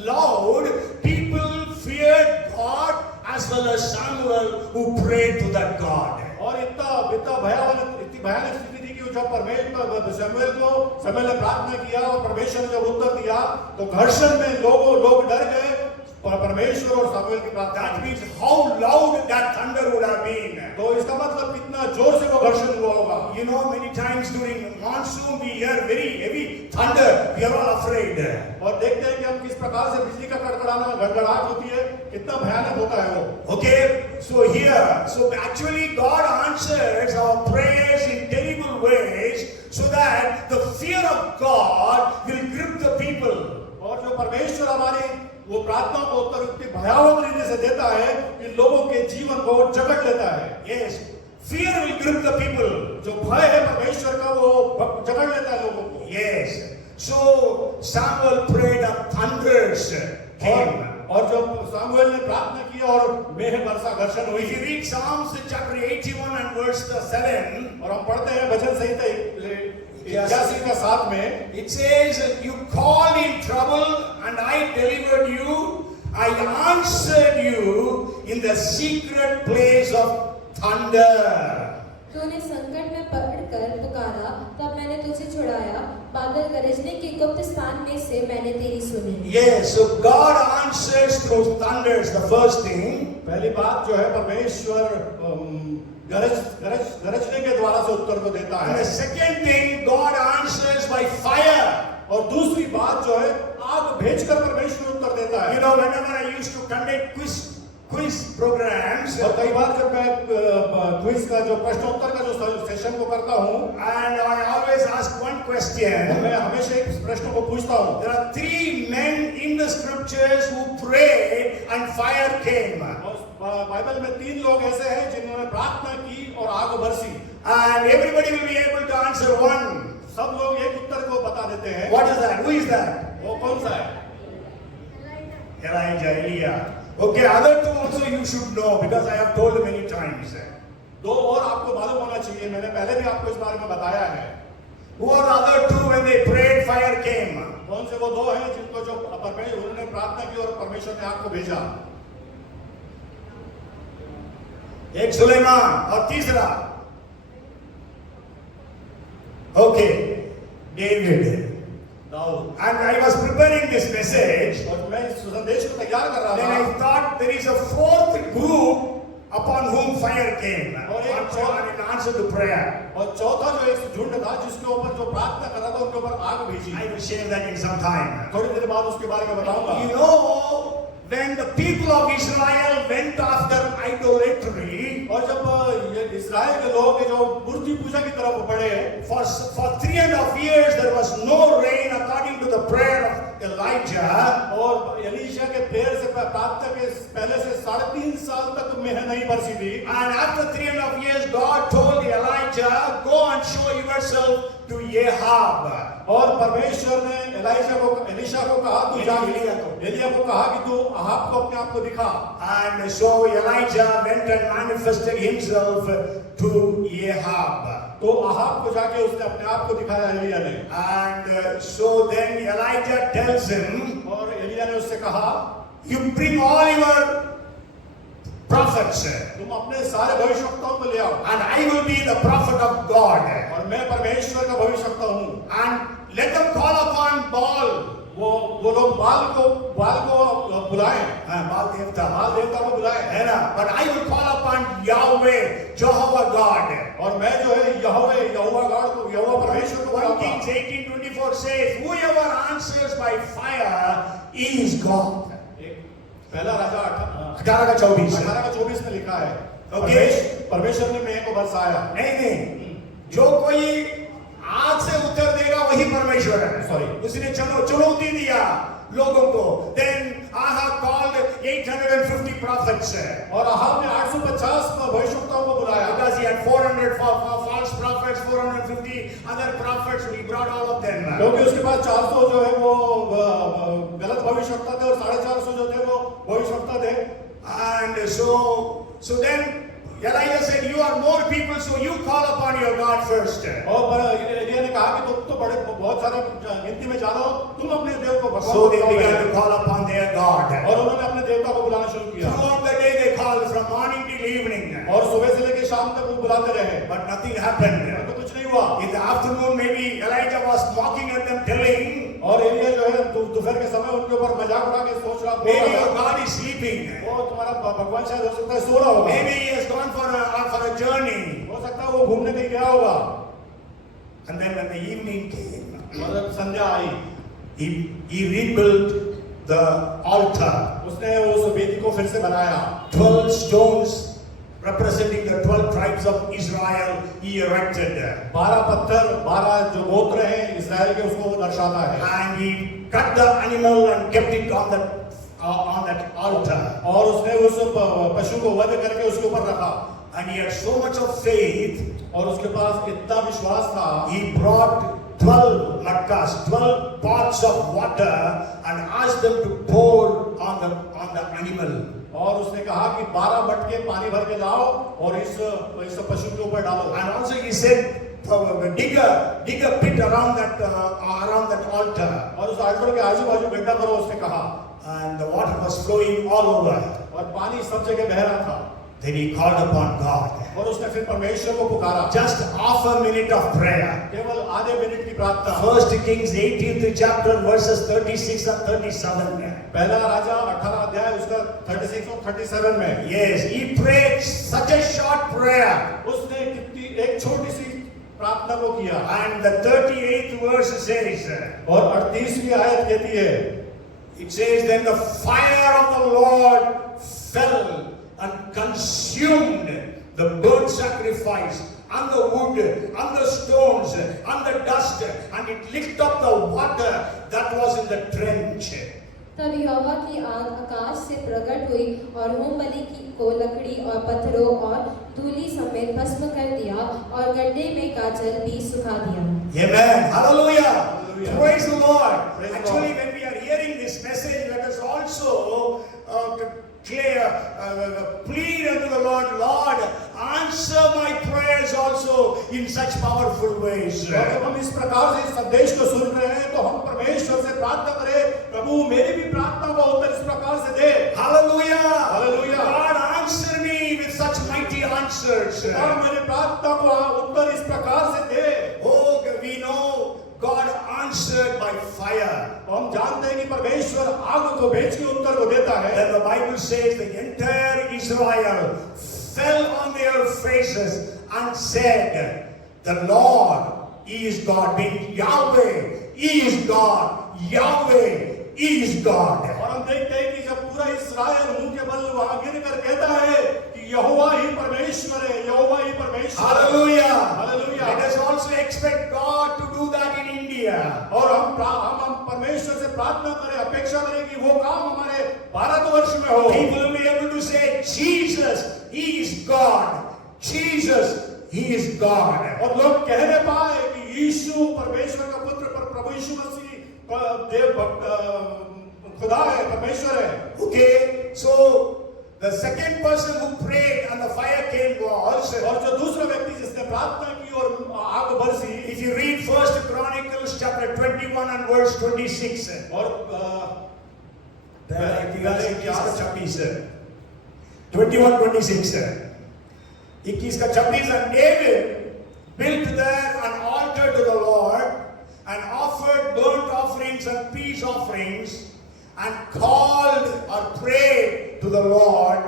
loud, people feared God as well as Samuel who prayed to that God. और इतनी भयानक स्थिति थी कि जब शमूएल ने प्रार्थना किया और परमेश्वर ने जब उत्तर दिया तो घर्षण में लोग डर गए. परमेश्वर और सामुएल की प्रार्थना That की। means how loud that thunder would have been. तो इसका मतलब कितना जोर से वो घर्षण हुआ होगा। You know, many times during monsoon we hear very heavy thunder. We are all afraid. और देखते हैं कि हम किस प्रकार से बिजली का कड़कड़ाना, गड़गड़ाहट होती है, कितना भयानक होता है वो। Okay, so actually God answers our prayers in terrible ways so that the fear of God will grip the people. और जो परमेश्वर हमारी वो प्रार्थना को उत्तर इतनी भयावह तरीके से देता है कि लोगों के जीवन को जकड़ लेता है। Yes, fear will grip the people. जो भय है परमेश्वर का वो जकड़ लेता है लोगों को। Yes, so Samuel prayed and thunders came. और जब सामुएल ने प्रार्थना की और मेघ वर्षा घर्षण हुई। If you read Psalms chapter 81 and verse 7, और हम पढ़ते हैं भजन संहिता 81 का 7 में, it says, "You called in trouble and I delivered you. I answered you in the secret place of thunder." तूने संकट में पड़कर पुकारा, तब मैंने तुझे छुड़ाया, बादल गरजने के गुप्त स्थान में से मैंने तेरी सुनी। Yes, so God answers through thunders. The first thing. पहली बात जो है परमेश्वर गरजने के द्वारा से उत्तर को देता And है। the second thing, God answers by fire. और दूसरी बात जो है आग भेजकर परमेश्वर उत्तर देता है। You know, whenever I used to conduct quiz programs, और कई बार जब मैं क्विज का जो प्रश्नोत्तर का जो सेशन को करता हूँ, and I always ask one question. मैं हमेशा एक प्रश्न को पूछता हूँ। There are 3 men in the scriptures who prayed and fire came. Bible में 3 लोग ऐसे हैं जिन्होंने प्रार्थना की और आग बरसी। And everybody will be able to answer one. सब लोग एक उत्तर को बता देते हैं। What is that? Who is that? वो कौन सा है? Elijah, Elia. Okay, other 2 also you should know because I have told many times. 2 और आपको मालूम होना चाहिए, मैंने पहले भी आपको इस बारे में बताया है। Who are the other 2 when they prayed, fire came? कौन से वो 2 हैं जिनको जो परमेश्वर उन्होंने प्रार्थना की और परमेश्वर ने आग को भेजा? एक सुलेमान और तीसरा David. Dawood. And I was preparing this message. और मैं इस संदेश को तैयार कर रहा Then था। I thought there is a 4th group upon whom fire came. और एक in answer to prayer. और चौथा जो एक झुंड था जिसके ऊपर जो प्रार्थना कर रहा था उनके ऊपर आग भेजी। I will share that in some time. थोड़ी देर बाद उसके बारे में बताऊंगा। You know, when the people of Israel went after idolatry, और जब इस्राएल के लोग जो मूर्ति पूजा की तरफ बढ़े, for 3.5 years there was no rain according to the prayer of Elijah. और एलीशा के प्रेयर से प्रार्थना के पहले से 3.5 साल तक मेघ नहीं बरसी थी। And after 3.5 years, God told Elijah, "Go and show yourself to Ahab." और परमेश्वर ने एलीशा को कहा तू जा, एलिया को कहा कि तू अहाब को अपने आप को दिखा। And so Elijah went and manifested himself to Ahab. तो अहाब को जाके उसने अपने आप को दिखाया एलिया ने। And so then Elijah tells him, और एलिया ने उससे कहा, "You bring all your prophets, तुम अपने सारे भविष्यवक्ताओं को ले आओ, and I will be the prophet of God. और मैं परमेश्वर का भविष्यवक्ता हूँ। And let them call upon Baal." वो लोग बाल को बुलाएं, बाल देवता को बुलाएं, है ना? But I will call upon Yahweh, Jehovah God. और मैं जो है यहोवा गॉड को, यहोवा परमेश्वर को 1 बुलाऊंगा। Kings 18:24 says, "Whoever answers by fire is God." पहला राजा 18:24 में लिखा है, Okay. परमेश्वर ने मेघ को बरसाया। नहीं, जो कोई आग से उत्तर देगा वही परमेश्वर है। Sorry. उसने चुनौती दिया लोगों को। Then Ahab called 850 prophets. और अहाब ने 850 भविष्यवक्ताओं को बुलाया। Because he had 400 false prophets, 450 other prophets, he brought all of them. क्योंकि उसके पास 400 जो है वो गलत भविष्यवक्ता थे और 450 जो थे वो भविष्यवक्ता थे। And so then Elijah said, "You are more people, so you call upon your God first." और एलिया ने कहा कि तुम तो बहुत सारे गिनती में ज्यादा हो, तुम अपने देव को भगवान। So they began to call upon their God. और उन्होंने अपने देवता को बुलाना शुरू किया। Throughout the day they called from morning till evening. और सुबह से लेकर शाम तक वो बुलाते रहे, But nothing happened. तो कुछ नहीं हुआ। In the afternoon, maybe Elijah was mocking at them, telling, और एलिया जो है दोपहर के समय उनके ऊपर मजाक उड़ा के सोच रहा, "Maybe your God sleeping. वो तुम्हारा भगवान शायद हो सकता है सो रहा होगा, Maybe he has gone for a journey. हो सकता है वो घूमने कहीं गया होगा, And then when the evening came, और जब संध्या आई he rebuilt the altar. उसने उस वेदी को फिर से बनाया, 12 stones representing the 12 tribes of Israel he erected. 12 पत्थर, 12 जो गोत्र हैं इस्राएल के, उसको वो दर्शाता है, And he cut the animal and kept it on that altar. और उसने उस पशु को वध करके उसके ऊपर रखा, And he had so much of faith, और उसके पास इतना विश्वास था, he brought 12 matkas, 12 pots of water, and asked them to pour on the animal. और उसने कहा कि 12 मटके पानी भर के लाओ और इस पशु के ऊपर डालो, And also he said, dig a pit around that altar. और उस आल्टर के आजू बाजू गड्ढा करो, उसने कहा, And the water was flowing all over. और पानी सब जगह बह रहा था, Then he called upon God. और उसने फिर परमेश्वर को पुकारा, Just half a minute of prayer. केवल आधे मिनट की प्रार्थना। 1 Kings 18th chapter verses 36 and 37. पहला राजा 18 अध्याय उसका 36 और 37 में, Yes, he prayed such a short prayer. उसने कितनी एक छोटी सी प्रार्थना को किया, And the 38th verse says, और 38वीं आयत कहती है, it says, then the fire of the Lord fell and consumed the burnt sacrifice, and the wood, and the stones, and the dust, and it licked up the water that was in the trench. तब यहोवा की आग आकाश से प्रकट हुई और home बलि को लकड़ी और पत्थरों और धूलि समेत भस्म कर दिया और गड्ढे में का जल भी सुखा दिया। Amen. Hallelujah. Hallelujah. Praise the Lord. Praise the Actually, Lord. when we are hearing this message, let us also plead unto the Lord, Lord, answer my prayers also in such powerful ways. और जब हम इस प्रकार से इस संदेश को सुन रहे हैं, तो हम परमेश्वर से प्रार्थना करें, प्रभु मेरी भी प्रार्थना का उत्तर इस प्रकार से दे। Hallelujah. Hallelujah. God, answer me with such mighty answers. और मेरी प्रार्थना को उत्तर इस प्रकार से दे। Oh, we know God answered by fire. हम जानते हैं कि परमेश्वर आग को भेज के उत्तर को देता है। Then the Bible says the entire Israel fell on their faces and said, the Lord, He is God, means Yahweh, He is God, Yahweh, He is God. और हम देखते हैं कि जब पूरा इस्राएल मुंह के बल वहां गिर कर कहता है कि यहोवा ही परमेश्वर है, यहोवा ही परमेश्वर है। Hallelujah. Hallelujah. Let us also expect God to do that in India. और हम परमेश्वर से प्रार्थना करें, अपेक्षा करें कि वो काम हमारे भारतवर्ष में हो। People will be able to say, Jesus, He is God. Jesus, He is God. और लोग कहने पाए कि यीशु परमेश्वर का पुत्र, पर प्रभु यीशु मसीह देव खुदा है, परमेश्वर है। Okay, so the second person who prayed and the fire came was, और जो दूसरा व्यक्ति जिसने प्रार्थना की और आग बरसी, if you read 1 Chronicles chapter 21 and verse 26, और 21-26, 21-26, and David built there an altar to the Lord and offered burnt offerings and peace offerings and called or prayed to the Lord,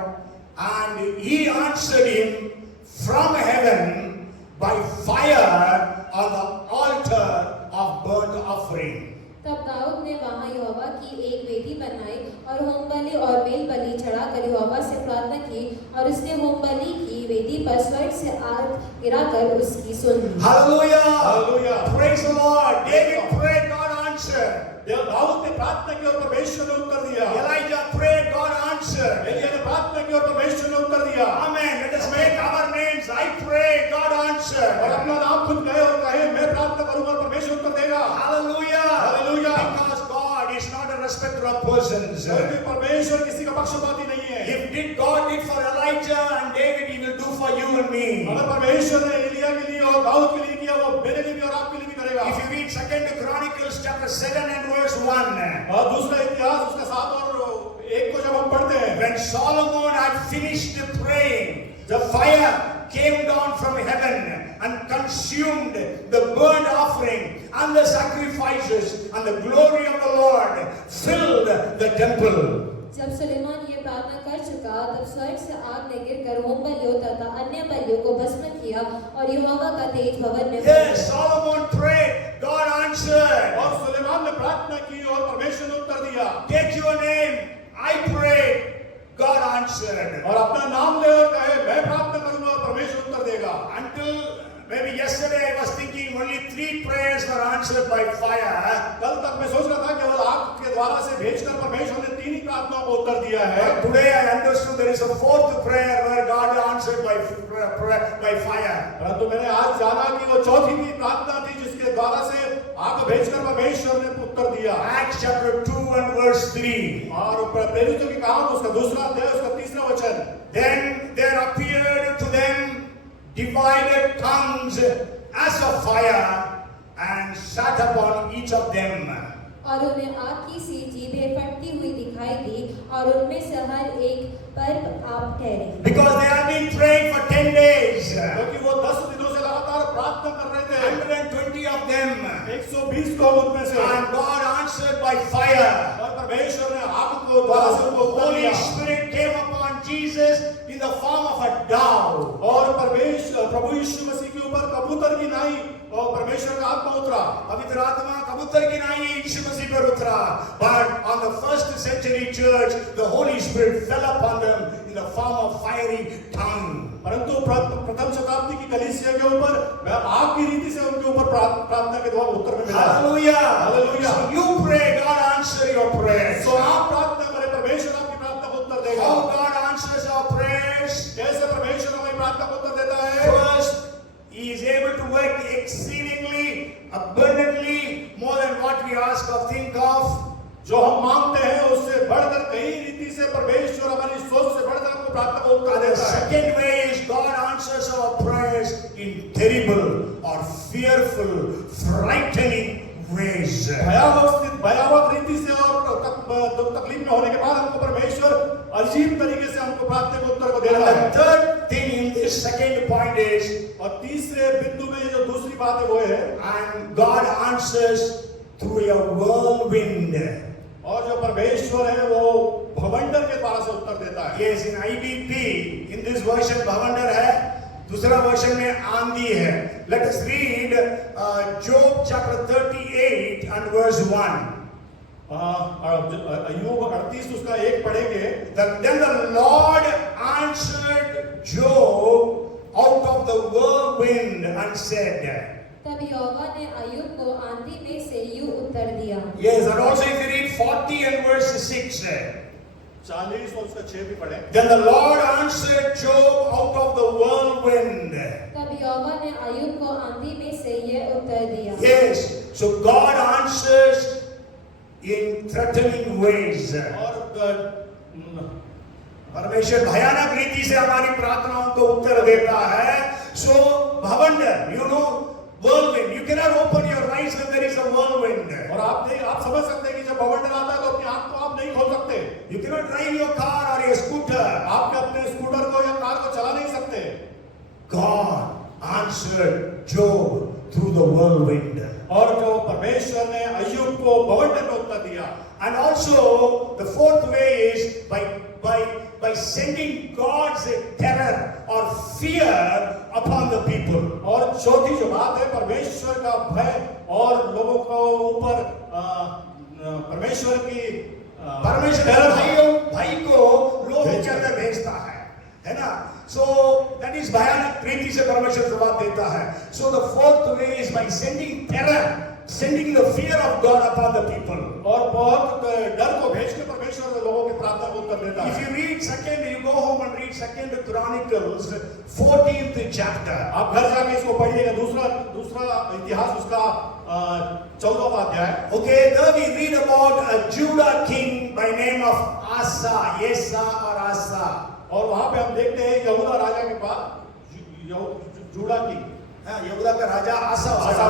and He answered him from heaven by fire on the altar of burnt offering. तब दाऊद ने वहां यहोवा की एक वेदी बनाई और home बलि और mail बलि चढ़ाकर यहोवा से प्रार्थना की, और उसने होम बलि की वेदी पर स्वर्ग से आग गिराकर उसकी सुन ली। Hallelujah! Hallelujah! Praise the Lord! David prayed, God answered. Dawood ने प्रार्थना की और परमेश्वर ने उत्तर दिया। Elijah prayed, God answered. Elia ने प्रार्थना की और परमेश्वर ने उत्तर दिया। Amen. Let us make our names. I pray, God और answered. अपना नाम खुद कहे और कहे, मैं प्रार्थना करूंगा और परमेश्वर उत्तर देगा। Hallelujah! Hallelujah! Because God is not a respecter of persons. क्योंकि परमेश्वर किसी का पक्षपाती नहीं है। If God did for Elijah and David, He will do for you and me. अगर परमेश्वर ने एलिया के लिए और दाऊद के लिए किया, वो मेरे लिए भी और आपके लिए भी करेगा। If you read 2 Chronicles chapter 7 and verse 1, और दूसरा इतिहास उसका 7 और 1 को जब हम पढ़ते हैं, when Solomon had finished praying, the fire came down from heaven and consumed the burnt offering and the sacrifices, and the glory of the Lord filled the temple. जब सुलेमान ये प्रार्थना कर चुका तब स्वर्ग से आग ने गिरकर होम बलियों तथा अन्य बलियों को भस्म किया और यहोवा का तेज भवन में Yes, Solomon prayed, God answered. और सुलेमान ने प्रार्थना की और परमेश्वर ने उत्तर दिया। Take your name, I prayed, God answered. और अपना नाम ले और कहे मैं प्रार्थना करूंगा और परमेश्वर उत्तर देगा। Until maybe yesterday I was thinking only 3 prayers were answered by fire. कल तक मैं सोच रहा था कि वो आग के द्वारा से भेजकर परमेश्वर ने 3 ही प्रार्थनाओं को उत्तर दिया है। But today I understood there is a 4th prayer where God answered by fire. परंतु मैंने आज जाना कि वो चौथी भी प्रार्थना थी जिसके द्वारा से आग भेजकर परमेश्वर ने उत्तर दिया। Acts chapter 2 and verse 3. और प्रेरितों की कहानी उसका दूसरा अध्याय उसका 3रा वचन। Then there appeared to them divided tongues as of fire and sat upon each of them. और उन्हें आग की सी जीभें फटती हुई दिखाई दी और उनमें से हर एक पर आप ठहरे। Because they have been praying for 10 days. क्योंकि वो 10 दिनों से लगातार प्रार्थना कर रहे थे। 120 of them. 120 को उनमें से। And God answered by fire. और परमेश्वर ने आग को द्वारा से उनको उत्तर Holy दिया। Spirit came upon Jesus in the form of a dove. और प्रभु यीशु मसीह के ऊपर कबूतर की नाई और परमेश्वर का आत्मा उतरा। पवित्र आत्मा कबूतर की नाई यीशु मसीह पर उतरा। But on the first century church, the Holy Spirit fell upon them in the form of fiery tongue. परंतु प्रथम शताब्दी की कलीसिया के ऊपर आग की रीति से उनके ऊपर प्रार्थना के द्वारा उत्तर में मिला। Hallelujah. Hallelujah. So you pray, God answer your prayers. तो आप प्रार्थना करें, परमेश्वर आपकी प्रार्थना को उत्तर देगा। How God answers our prayers? कैसे परमेश्वर हमारी प्रार्थना को उत्तर देता है? First, He is able to work exceedingly, abundantly, more than what we ask or think of. जो हम मांगते हैं उससे बढ़कर कई रीति से परमेश्वर हमारी सोच से बढ़कर हमको प्रार्थना को उत्तर And the देता है। second way is God answers our prayers in terrible or fearful, frightening ways. भयावह रीति से और तकलीफ में होने के बाद हमको परमेश्वर अजीब तरीके से हमको प्रार्थना के उत्तर को देता And है। the third thing in this second point is, और तीसरे बिंदु में ये जो दूसरी बात है वो है, and God answers through a whirlwind. और जो परमेश्वर है वो भवंडर के द्वारा से उत्तर देता है। Yes, in IBP, in this version भवंडर है, दूसरा वर्षन में आंधी है। Let us read Job chapter 38 and verse 1. अय्यूब 38 उसका 1 पढ़ेंगे। Then the Lord answered Job out of the whirlwind and said. तब यहोवा ने अय्यूब को आंधी में से यूं उत्तर दिया। Yes, and also if you read 40 and verse 6. 40 और उसका 6 भी पढ़े। Then the Lord answered Job out of the whirlwind. तब यहोवा ने अय्यूब को आंधी में से ये उत्तर दिया। Yes, so God answers in threatening ways. और परमेश्वर भयानक रीति से हमारी प्रार्थनाओं को उत्तर देता है। So भवंडर, you know, whirlwind. You cannot open your eyes when there is a whirlwind. और आप समझ सकते हैं कि जब भवंडर आता है तो अपनी आंख को आप नहीं खोल सकते। You cannot drive your car or your scooter. आप अपने स्कूटर को या कार को चला नहीं सकते। God answered Job through the whirlwind. और जो परमेश्वर ने अय्यूब को भवंडर में उत्तर दिया। And also the fourth way is by sending God's terror or fear upon the people. और चौथी जो बात है परमेश्वर का भय और लोगों को ऊपर परमेश्वर भाई को लोग के अंदर भेजता है ना? So that is भयानक रीति से परमेश्वर जवाब देता है। So the fourth way is by sending terror, sending the fear of God upon the people. और बहुत डर को भेज के परमेश्वर लोगों की प्रार्थना को उत्तर देता है। If you read you go home and read 2 Chronicles 14th chapter. आप घर जाके इसको पढ़िएगा। दूसरा इतिहास उसका 14वां अध्याय। Okay, there we read about a Judah king by name of Asa, Yesa or Asa. और वहां पे हम देखते हैं यहूदा राजा के पास जूड़ा की यहूदा का राजा आसा था।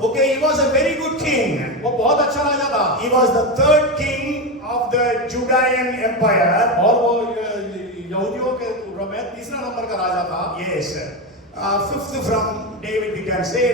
Okay, he was a very good king. वो बहुत अच्छा राजा था। He was the 3rd king of the Judean Empire. और वो यहूदियों के में 3रा नंबर का राजा था। Yes, 5th from David we can say.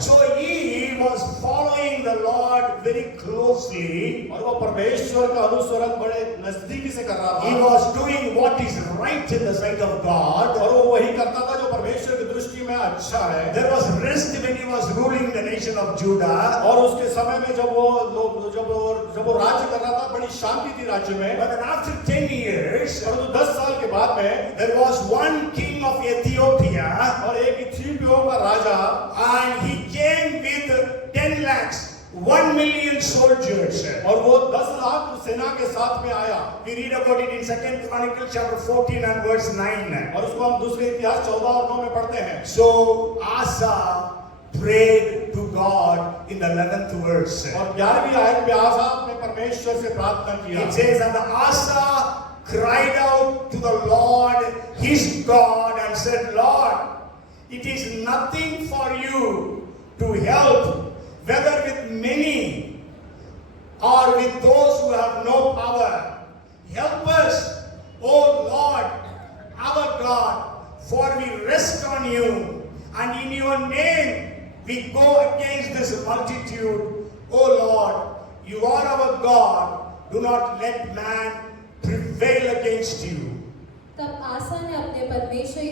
So he was following the Lord very closely. और वो परमेश्वर का अनुसरण बड़े नजदीकी से कर रहा He था was doing what is right in the sight of God. और वो वही करता था जो परमेश्वर की दृष्टि में अच्छा है There was rest when he was ruling the nation of Judah. और उसके समय में जब वो राज्य कर रहा था बड़ी शांति थी राज्य में But then after 10 years, परंतु 10 साल के बाद में there was one king of Ethiopia, और एक इथियोपिया का राजा and he came with 10 lakhs, 1 million soldiers. और वो 10 लाख सेना के साथ में आया We read about it in 2 Chronicles chapter 14 and verse 9. और उसको हम दूसरे इतिहास 14 और 9 में पढ़ते हैं So Asa prayed to God in the 11th verse. और 11वीं आयत में आसा ने परमेश्वर से प्रार्थना किया It says, and Asa cried out to the Lord his God and said, Lord, it is nothing for you to help, whether with many or with those who have no power. Help us, O Lord, our God, for we rest on you, and in your name we go against this multitude. O Lord, you are our God. Do not let man prevail against you. तब आसा ने अपने परमेश्वर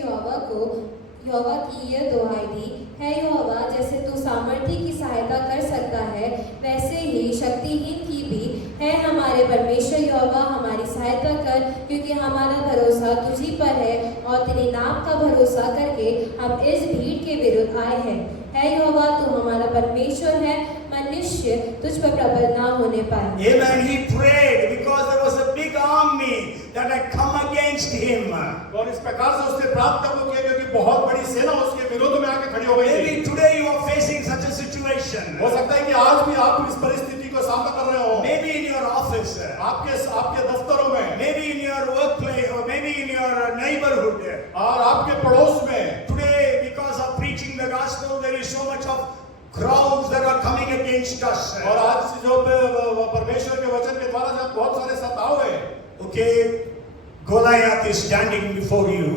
यहोवा की यह दुहाई दी, है यहोवा, जैसे तू सामर्थी की सहायता कर सकता है वैसे ही शक्तिहीन की भी है हमारे परमेश्वर यहोवा, हमारी सहायता कर, क्योंकि हमारा भरोसा तुझी पर है और तेरे नाम का भरोसा करके हम इस भीड़ के विरुद्ध आए हैं। है यहोवा, तू हमारा परमेश्वर है, मनुष्य तुझ पर प्रबल ना होने पाए। Amen. He prayed because there was a big army that had come against him. और इस प्रकार से उसने प्रार्थना को किया क्योंकि बहुत बड़ी सेना उसके विरोध में आके खड़ी हो गई थी Maybe today you are facing such a situation. हो सकता है कि आज भी आप इस परिस्थिति को सामना कर रहे हो Maybe in your office, आपके दफ्तरों में maybe in your workplace, or maybe in your neighborhood. और आपके पड़ोस में Today, because of preaching the gospel, there is so much of crowds that are coming against us. और आज जो परमेश्वर के वचन के द्वारा जब बहुत सारे सताव है Okay, Goliath is standing before you.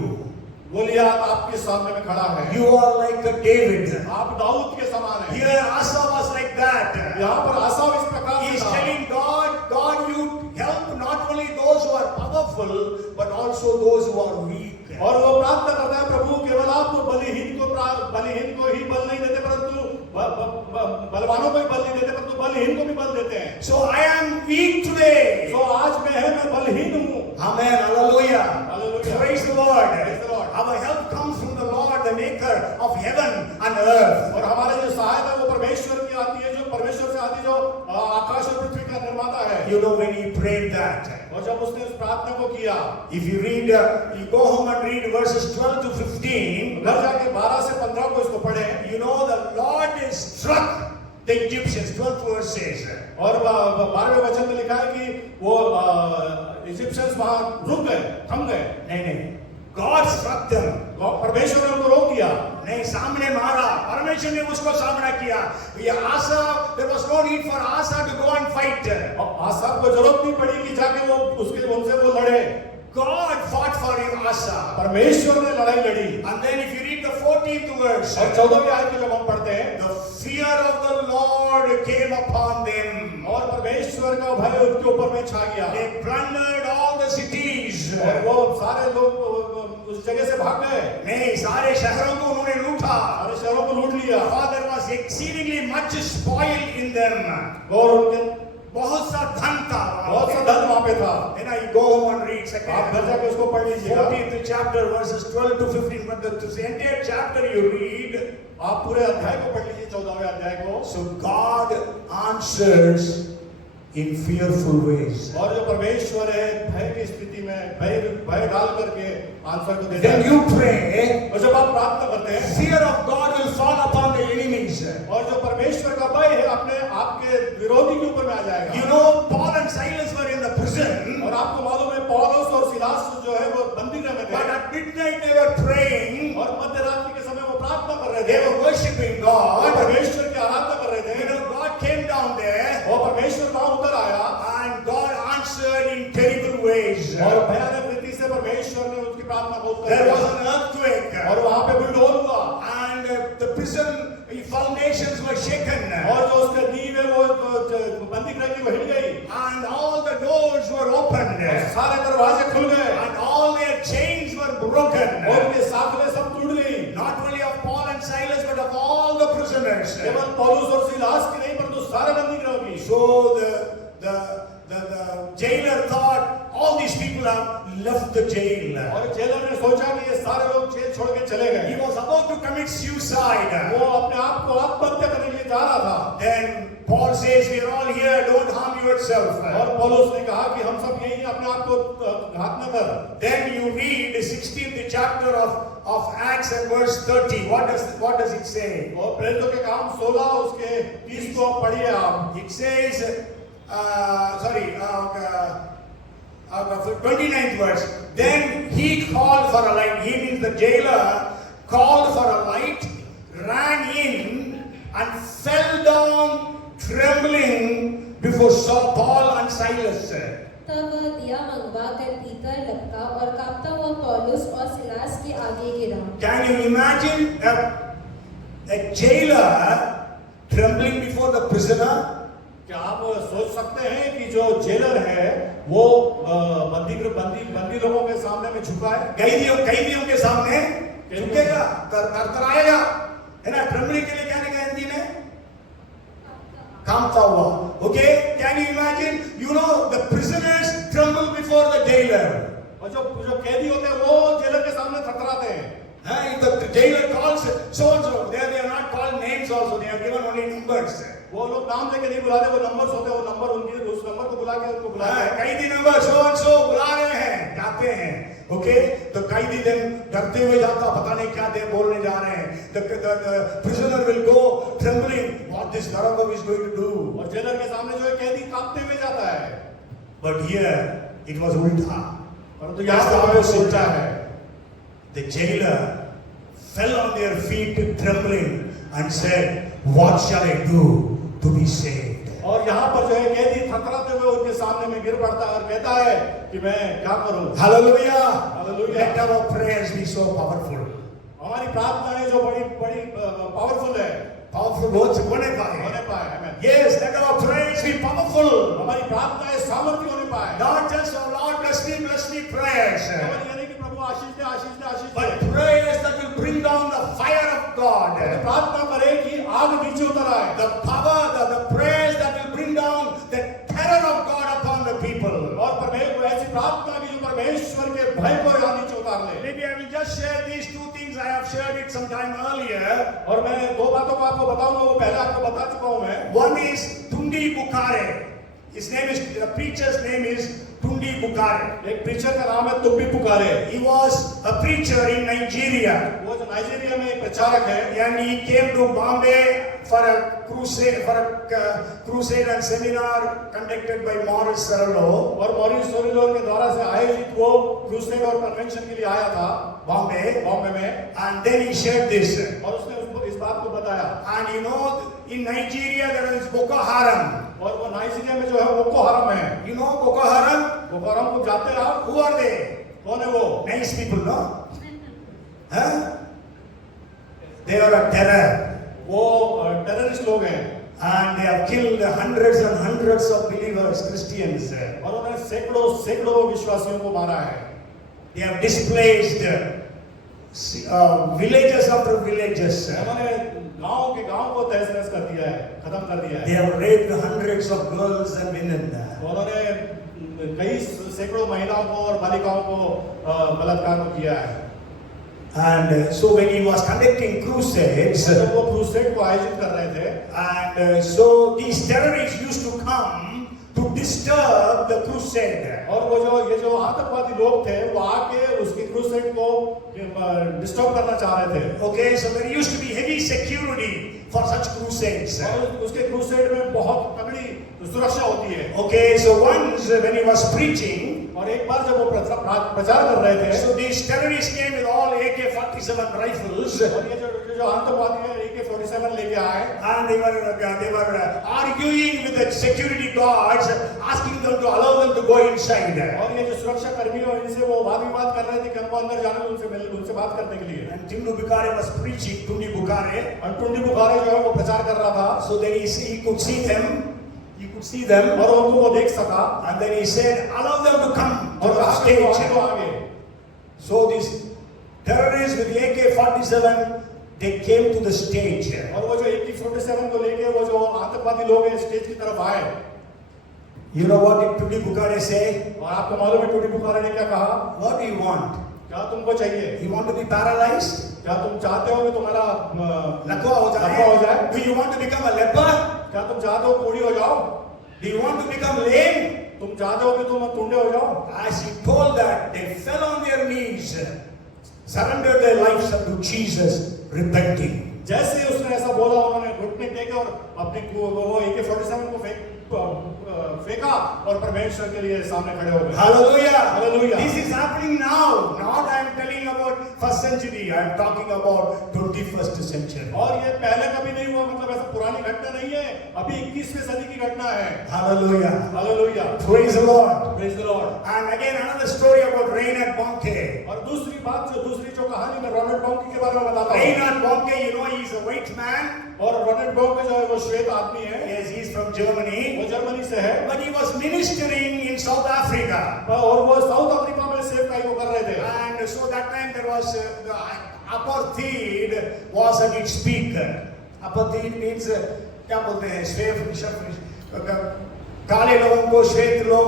Goliath आपके सामने में खड़ा है You are like a David. आप दाऊद के समान हैं Here Asa was like that. यहाँ पर आसा इस प्रकार He से is था telling God, God, you help not only those who are powerful, but also those who are weak. और वो प्रार्थना करता है प्रभु केवल आप बलहीन को ही बल नहीं देते परंतु बलवानों को ही बल नहीं देते परंतु बलहीन को भी बल देते हैं So I am weak today. तो आज मैं बलहीन हूँ Amen. Hallelujah. Hallelujah. Praise the Lord. Praise the Lord. Our help comes from the Lord, the maker of heaven and earth. और हमारे जो सहायता है वो परमेश्वर की आती है जो परमेश्वर से आती है जो आकाश और पृथ्वी का निर्माता है You know when he prayed that. और जब उसने उस प्रार्थना को किया If you read, you go home and read verses 12 to 15. घर जाके 12 से 15 को इसको पढ़े You know the Lord is struck the Egyptians. 12th verse says. और 12वें वचन में लिखा है कि वो इजिप्शियंस वहां रुक गए थम गए नहीं God struck them. परमेश्वर ने उनको रोक दिया नहीं सामने मारा परमेश्वर ने उसको सामना किया ये आसा there was no need for Asa to go and fight. आसा को जरूरत नहीं पड़ी कि जाके वो उनसे वो लड़े God fought for Asa. परमेश्वर ने लड़ाई लड़ी And then if you read the 14th verse, और 14वीं आयत को जब हम पढ़ते हैं the fear of the Lord came upon them. और परमेश्वर का भय उनके ऊपर में छा गया They plundered all the cities. और वो सारे लोग उस जगह से भाग गए नहीं सारे शहरों को उन्होंने लूटा. सारे शहरों को लूट लिया For there was exceedingly much spoil in them. और उनके बहुत सा धन था. बहुत सा धन वहां पे था And now you go home and read आप घर जाके उसको पढ़ लीजिएगा 14th chapter verses 12 to 15. But the entire chapter you read. आप पूरे अध्याय को पढ़ लीजिए 14वें अध्याय को So God answers in fearful ways. और जो परमेश्वर है भय की स्थिति में भय डाल करके आंसर को देता Then है you pray, और जब आप प्रार्थना करते हैं fear of God will fall upon the enemies. और जो परमेश्वर का भय है अपने आपके विरोधी के ऊपर में आ जाएगा You know, Paul and Silas were in the prison, और आपको मालूम है पौलुस और सिलास जो है वो बंदी गृह में but थे at midnight they were praying. और मध्य रात्रि के समय वो प्रार्थना कर रहे They थे were worshiping वो God. परमेश्वर की आराधना कर रहे You थे know, God came down there और परमेश्वर वहां उतर आया and God answered in terrible ways. और भयानक रीति से परमेश्वर ने उसकी प्रार्थना को उत्तर There was दिया an earthquake और वहां पे भूकंप हुआ and the prison, foundations were shaken, और जो उसका नींव है वो बंदी गृह की वो हिल गई and all the doors were opened, और सारे दरवाजे खुल गए and all their chains were broken. और उनके साखलें सब टूट गई Not only of Paul and Silas, but of all the prisoners. केवल पौलुस और सीलास की नहीं परंतु सारे बंदी गृह की So the jailer thought all these people have left the jail. और जेलर ने सोचा कि ये सारे लोग जेल छोड़ के चले He गए was about to commit suicide. वो अपने आप को आत्महत्या करने के लिए जा रहा था Then Paul says, "We are all here. Don't harm yourself." और पौलुस ने कहा कि हम सब यही हैं, अपने आप को घात न कर Then you read the 16th chapter of Acts and verse 30. What does it say? और प्रेरितों के काम 16 उसके 30 को पढ़िए आप It says, 29th verse. Then he called for a light. He means the jailer called for a light, ran in, and fell down trembling before Paul and Silas. तब वह दिया मंगवा कर भीतर लपका और कांपता हुआ पौलुस और सिलास के आगे गिरा। Can you imagine a jailer trembling before the prisoner? क्या आप सोच सकते हैं कि जो जेलर है वो बंदी लोगों के सामने में झुका है कैदियों के सामने झुकेगा, तरतराएगा, है ना? ट्रेम्बलिंग के लिए क्या लिखा है हिंदी में? कांपता हुआ. Okay, can you imagine? You know the prisoners tremble before the jailer. और जो कैदी होते हैं वो जेलर के सामने थरथराते हैं. If the jailer calls so and so, they are not called names also. They are given only numbers. वो लोग नाम लेके नहीं बुलाते, वो नंबर्स होते हैं, वो नंबर उनके उस नंबर को बुला के उनको बुलाते हैं. कैदी नंबर so and so बुला रहे हैं, जाते हैं. Okay, तो कैदी दिन डरते हुए जाता, पता नहीं क्या दे बोलने जा रहे हैं. The prisoner will go trembling. What this Naragov is going to do? और जेलर के सामने जो है कैदी कांपते हुए जाता है. But here it was ulta. परंतु यहाँ पे सोचा है. The jailer fell on their feet trembling and said, "What shall I do to be saved?" और यहाँ पर जो है कैदी थरथराते हुए उनके सामने में गिर पड़ता है और कहता है कि मैं क्या करूं. Hallelujah! Hallelujah! Let our prayers be so powerful. हमारी प्रार्थनाएं जो बड़ी पावरफुल है, Powerful words होने पाए. Amen. Yes, let our prayers be powerful. हमारी प्रार्थनाएं सामर्थ्य होने पाए. Not just, "Oh Lord, bless me prayers." केवल ये नहीं कि प्रभु आशीष दे, आशीष दे, आशीष But they. prayers that will bring down the fire of God. प्रार्थना करें कि आग नीचे उतर आए. The power, the prayers that will bring down the terror of God upon the people. और परमेश्वर ऐसी प्रार्थना की जो परमेश्वर के भय को यहाँ नीचे उतार ले. Maybe I will just share these two things. I have shared it some time earlier. और मैं दो बातों को आपको बताऊंगा, वो पहले आपको बता चुका हूं मैं. One is Tundi Bukhare. His name is, the preacher's name is Tundi Bukhare. एक प्रीचर का नाम है तुम्बी पुकारे. He was a preacher in Nigeria. वो जो नाइजीरिया में एक प्रचारक है. And he came to Bombay for a crusade and seminar conducted by Morris Cerullo. और मॉरिस सोरिलो के द्वारा से आयोजित वो क्रूसेड और कन्वेंशन के लिए आया था बॉम्बे में. And then he shared this. और उसने इस बात को बताया. And you know, in Nigeria there is Boko Haram. और वो नाइजीरिया में जो है वो बोको हराम है. You know Boko Haram? Boko हराम को जानते हैं आप? Who are they? कौन है वो? Nice people, no? Huh? They are a terror. वो टेररिस्ट लोग हैं. And they have killed hundreds and hundreds of believers, Christians. और उन्होंने सैकड़ों विश्वासियों को मारा है. They have displaced villages after villages. उन्होंने गांव के गांव को तहस-नहस कर दिया है, खत्म कर दिया है. They have raped hundreds of girls and women. उन्होंने कई सैकड़ों महिलाओं को और बालिकाओं को बलात्कार किया है. And so when he was conducting crusades, जब वो क्रूसेड को आयोजित कर रहे थे, and so these terrorists used to come to disturb the crusade. और वो ये जो आतंकवादी लोग थे वो आके उसकी क्रूसेड को डिस्टर्ब करना चाह रहे थे. Okay, so there used to be heavy security for such crusades. और उसके क्रूसेड में बहुत तगड़ी सुरक्षा होती है. Okay, so once when he was preaching, और एक बार जब वो प्रचार कर रहे थे, so these terrorists came with all AK-47 rifles. और ये जो फिर जो आतंकवादी है AK-47 लेके आए and they were arguing with the security guards, asking them to allow them to go inside. और ये जो सुरक्षा कर्मी है इनसे वो वाद विवाद कर रहे थे कि हमको अंदर जाने दो, उनसे बात करने के लिए। And Tundu Bukare was preaching, Tundi Bukare, और टुंडी बुखारे जो है वो प्रचार कर रहा था, so then he could see them, और उनको वो देख सका, and then he said, allow them to come to और the कहा कि वो stage. आगे। So these terrorists with AK-47, they came to the stage. और वो जो AK-47 को लेके वो जो आतंकवादी लोग हैं स्टेज की तरफ आए। You know what did Tundi Bukare say? और आपको मालूम है टुंडी बुखारे ने क्या कहा? What do you want? क्या तुमको चाहिए? You want to be paralyzed? क्या तुम चाहते हो कि तुम्हारा लकवा हो जाए? Do you want to become a leper? क्या तुम चाहते हो कोढ़ी हो जाओ? Do you want to become lame? तुम चाहते हो कि तुम टुंडे हो जाओ? As he told that, they fell on their knees, surrendered their lives unto Jesus, repenting. जैसे ही उसने ऐसा बोला उन्होंने घुटने टेके और अपने वो AK-47 को फेंका और परमेश्वर के लिए सामने खड़े हो गए। Hallelujah! Hallelujah! This is happening now. Not I am telling about first century. I am talking about 21st century. और ये पहले कभी नहीं हुआ, मतलब ऐसा पुरानी घटना नहीं है, अभी 21वीं सदी की घटना है। Hallelujah! Hallelujah! Praise the Lord! Praise the Lord! And again another story about Reinhard Bonnke. और दूसरी जो कहानी मैं रॉबर्ट बॉन्के के बारे में बताता हूँ। Reinhard Bonnke, you know, he is a white man. और रॉबर्ट बॉन्के जो है वो श्वेत आदमी है। Yes, he is from Germany. वो जर्मनी से है। But he was ministering in South Africa. और वो साउथ अफ्रीका में सेवकाई को कर रहे थे। And so that time there was the apartheid was at its peak. Apartheid means क्या बोलते हैं? काले लोगों को श्वेत लोग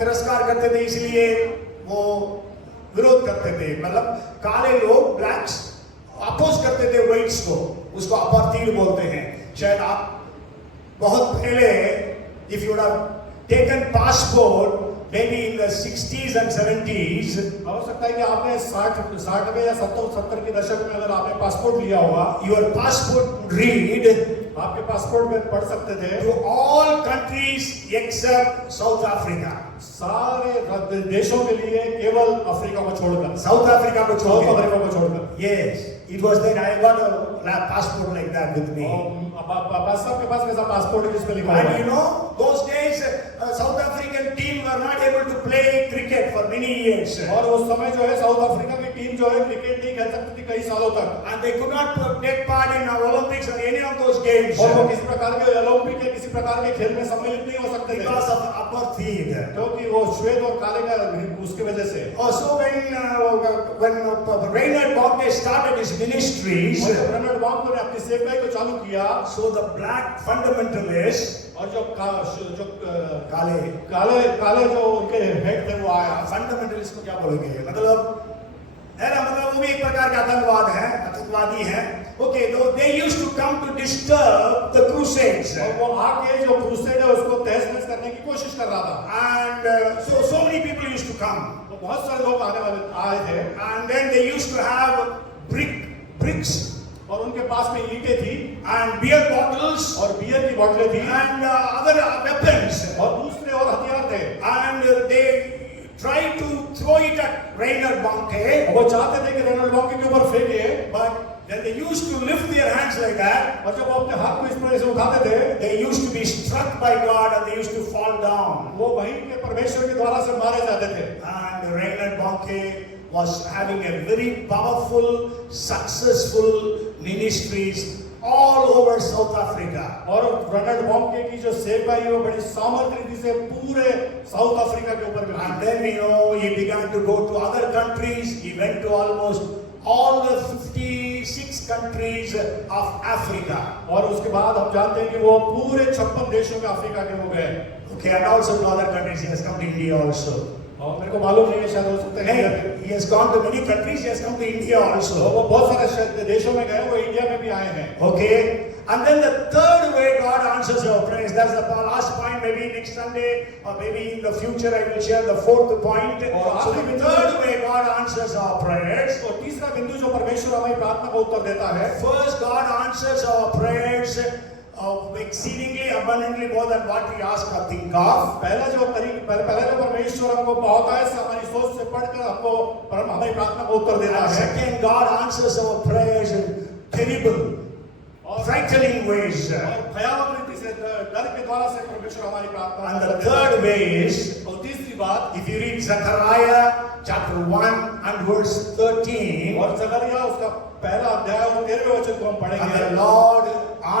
तिरस्कार करते थे, इसलिए वो विरोध करते थे। मतलब काले लोग ब्लैक्स अपोज करते थे व्हाइट्स को, उसको apartheid बोलते हैं। शायद आप बहुत पहले if you would have taken passport maybe in the 60s and 70s, हो सकता है कि आपने 60 में या 70 के दशक में अगर आपने पासपोर्ट लिया होगा, your passport would read आपके पासपोर्ट में पढ़ सकते थे to all countries except South Africa. सारे देशों के लिए केवल अफ्रीका को छोड़कर, South Africa को साउथ छोड़कर. अफ्रीका को छोड़कर। Yes, it was then I got a passport like that with me. सबके पास वैसा पासपोर्ट है जिसमें लिखा And you है। know, those days South African team were not able to play cricket for many years. और उस समय जो है साउथ अफ्रीका की टीम जो है क्रिकेट नहीं खेल सकती थी कई सालों तक। And they could not take part in Olympics or any of those games और वो किसी प्रकार के ओलंपिक या किसी प्रकार के खेल में सम्मिलित नहीं हो सकते थे, because of apartheid. क्योंकि वो श्वेत और काले का उसकी वजह से। Also when Reinhard Bonnke started his ministries, और जब रॉबर्ट बॉन्के ने अपनी सेवकाई को चालू किया, so the black fundamentalists, और जो काले काले जो उनके हेड थे वो आया। फंडामेंटलिस्ट को क्या बोलेंगे? मतलब है ना, मतलब वो भी एक प्रकार का आतंकवादी है। Okay, they used to come to disturb the crusades. और वो आके जो क्रूसेड है उसको तहस-नहस करने की कोशिश कर रहा था। And so many people used to come. तो बहुत सारे लोग आए थे। And then they used to have bricks और उनके पास में ईंटें थी and beer bottles और बियर की बोतलें थी and other weapons. और दूसरे और हथियार थे। And they tried to throw it at Reinhard Bonnke. वो चाहते थे कि रॉबर्ट बॉन्के के ऊपर फेंके, But then they used to lift their hands like that. और जब वो अपने हाथ को इस तरह से उठाते थे, They used to be struck by God and they used to fall down. वो वहीं के परमेश्वर के द्वारा से मारे जाते थे। And Reinhard Bonnke was having a very powerful, successful ministries all over South Africa. और रॉबर्ट बॉन्के की जो सेवकाई है वो बड़ी सामर्थ्य रीति से पूरे साउथ अफ्रीका के ऊपर में। And then he began to go to other countries. He went to almost all the 56 countries of Africa. और उसके बाद हम जानते हैं कि वो पूरे 56 देशों में अफ्रीका के हो गए। Okay, and also to other countries. He has come to India also. और मेरे को मालूम नहीं है, शायद हो सकता है Hey, he has gone to many countries. He has come to India तो also. वो बहुत सारे देशों में गए, वो इंडिया में भी आए हैं। Okay, and then the third way God answers our prayers. That's the last point. Maybe next Sunday or maybe in the future I will share the fourth point. So the third way God answers our prayers. और तीसरा बिंदु जो परमेश्वर हमारी प्रार्थना को उत्तर देता है, First, God answers our prayers exceedingly abundantly more than what we ask or think of. पहला जो परमेश्वर हमको बहुत है हमारी सोच से पढ़कर हमको हमारी प्रार्थना को उत्तर देना And है। second, God answers our prayers in terrible, frightening ways. और भयावह रीति से डर के द्वारा से परमेश्वर हमारी प्रार्थना And को the उत्तर देता third है। way is, और तीसरी बात, if you read Zechariah chapter 1 and verse 13, और जकरिया उसका पहला अध्याय और 13वें वचन को हम and पढ़ेंगे। the Lord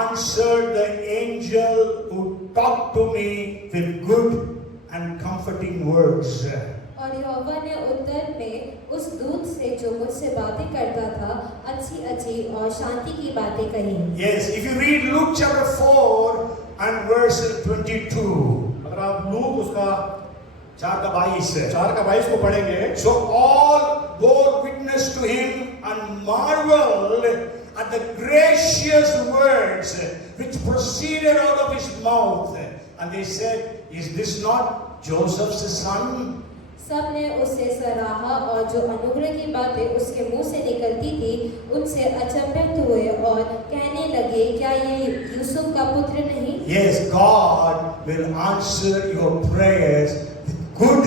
answered the angel who talked to me with good and comforting words. और यहोवा ने उत्तर में उस दूत से जो मुझसे बातें करता था अच्छी अच्छी और शांति की बातें कही। Yes, if you read Luke chapter 4 and verse 22, अगर आप लूक उसका 4:22, 4:22 को पढ़ेंगे, so all bore witness to him and marveled at the gracious words which proceeded out of his mouth, and they said, is this not Joseph's son? सब ने उसे सराहा और जो अनुग्रह की बातें उसके मुंह से निकलती थी उनसे अचंभित हुए और कहने लगे, क्या ये यूसुफ का पुत्र नहीं? Yes, God will answer your prayers with good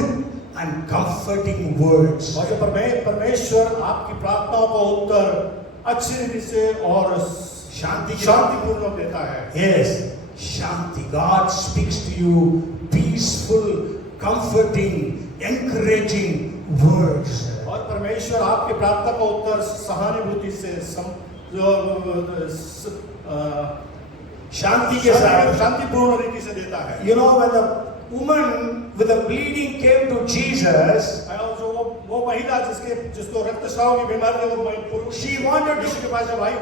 and comforting words. और जो परमेश्वर आपकी प्रार्थनाओं को उत्तर अच्छी रीति से और शांतिपूर्ण देता है। Yes, Shanti. God speaks to you peaceful, comforting, encouraging words. और परमेश्वर आपके प्रार्थना का उत्तर सहानुभूति से शांति के साथ, शांतिपूर्ण रीति से देता है। You know, when the woman with the bleeding came to Jesus, और जो वो महिला जिसको रक्तस्राव की बीमारी है, वो पुरुष she wanted यीशु के पास जब आई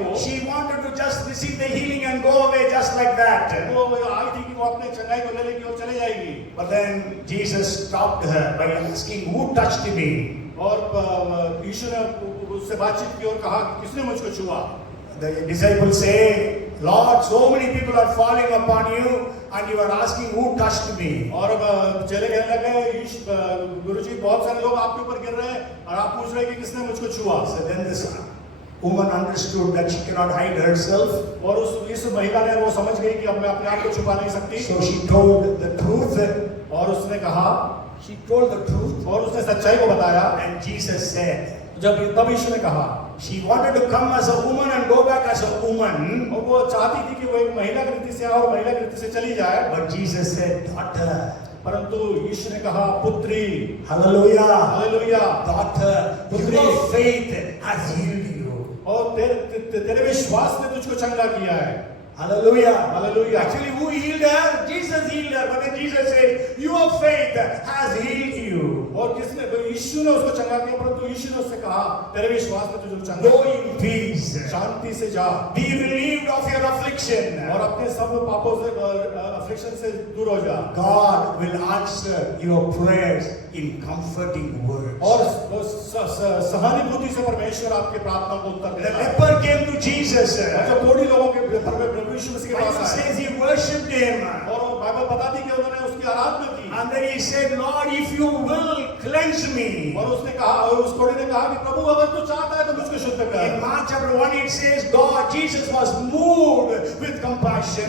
to just receive the healing and go away just like that. वो आई थी कि वो अपने चंगाई को ले लेगी और चले जाएगी। But then Jesus stopped her by asking, who touched me? और यीशु ने उससे बातचीत की और कहा कि किसने मुझको छुआ? The disciples say, Lord, so many people are falling upon you and you are asking who touched me. और चले कहने लगे, गुरुजी बहुत सारे लोग आपके ऊपर गिर रहे हैं और आप पूछ रहे हैं कि किसने मुझको छुआ? So then this woman understood that she cannot hide herself. और इस महिला ने वो समझ गई कि अब मैं अपने आप को छुपा नहीं सकती। So she told the truth. और उसने कहा, She told the truth. और उसने सच्चाई को बताया। And Jesus said, तब यीशु ने कहा, she wanted to come as a woman and go back as a woman. और वो चाहती थी कि वो एक महिला की रीति से आए और महिला की रीति से चली जाए। But Jesus said, daughter. परंतु यीशु ने कहा, पुत्री। Hallelujah. Hallelujah. Daughter, your faith has healed you. और तेरे विश्वास ने तुझको चंगा किया है। Hallelujah. Hallelujah. Actually, who healed her? Jesus healed her. But then Jesus said, your faith has healed you. और किसने? यीशु ने उसको चंगा किया, परंतु यीशु ने उससे कहा, तेरे विश्वास ने तुझको चंगा Go किया। in peace. शांति से जा। Be relieved of your affliction. और अपने सब पापों से अफलिक्शन से दूर हो जा। God will answer your prayers in comforting words. और सहानुभूति से परमेश्वर आपके प्रार्थना को उत्तर The देता है। leper came to Jesus. और जब कोढ़ी लोगों के प्रभु यीशु मसीह के Bible पास आए says he worshipped him. और बाइबल बताती है कि उन्होंने उसकी आराधना की। And then he said, Lord, if you will cleanse me. और उसने कहा, और उस कोढ़ी ने कहा कि प्रभु अगर तू चाहता है तो मुझको शुद्ध कर। In Mark chapter 1 it says, Jesus was moved with compassion.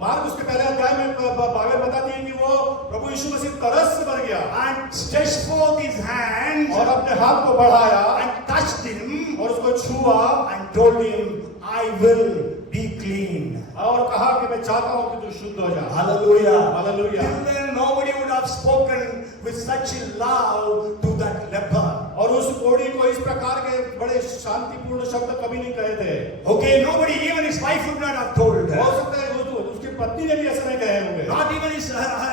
Mark उसके पहले अध्याय में बाइबल बताती है कि वो प्रभु यीशु मसीह तरस से भर गया And stretched forth his hand और अपने हाथ को बढ़ाया and touched him और उसको छुआ and told him, I will be clean. और कहा कि मैं चाहता हूं कि तू शुद्ध हो जा। Hallelujah. Hallelujah. Till then nobody would have spoken with such love to that leper. और उस कोढ़ी को इस प्रकार के बड़े शांतिपूर्ण शब्द कभी नहीं कहे थे। Okay, nobody, even his wife would not have told हो her. सकता है उसकी पत्नी ने भी ऐसा नहीं कहे होंगे। Not even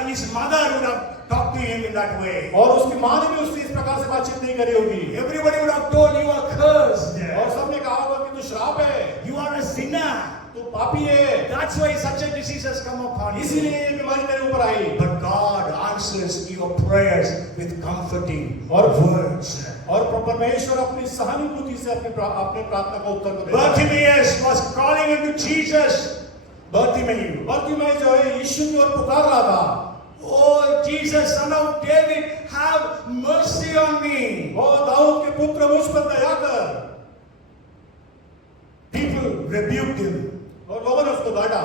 his mother would have talked to him in that way. और उसकी माँ ने भी उससे इस प्रकार से बातचीत नहीं करी होगी। Everybody would have told you are cursed. और सबने कहा होगा कि तू श्राप है, You are a sinner. तू पापी है। That's why such a disease has come upon you. इसीलिए ये बीमारी तेरे ऊपर आई। But God answers your prayers with comforting words. और परमेश्वर अपनी सहानुभूति से अपने प्रार्थना का उत्तर को देता है। Bartimaeus was calling unto Jesus. बरतिमाई जो है यीशु की ओर पुकार रहा था। Oh Jesus, son of David, have mercy on me. ओ दाऊद के पुत्र मुझ पर दया कर। People rebuked him. और लोगों ने उसको डांटा।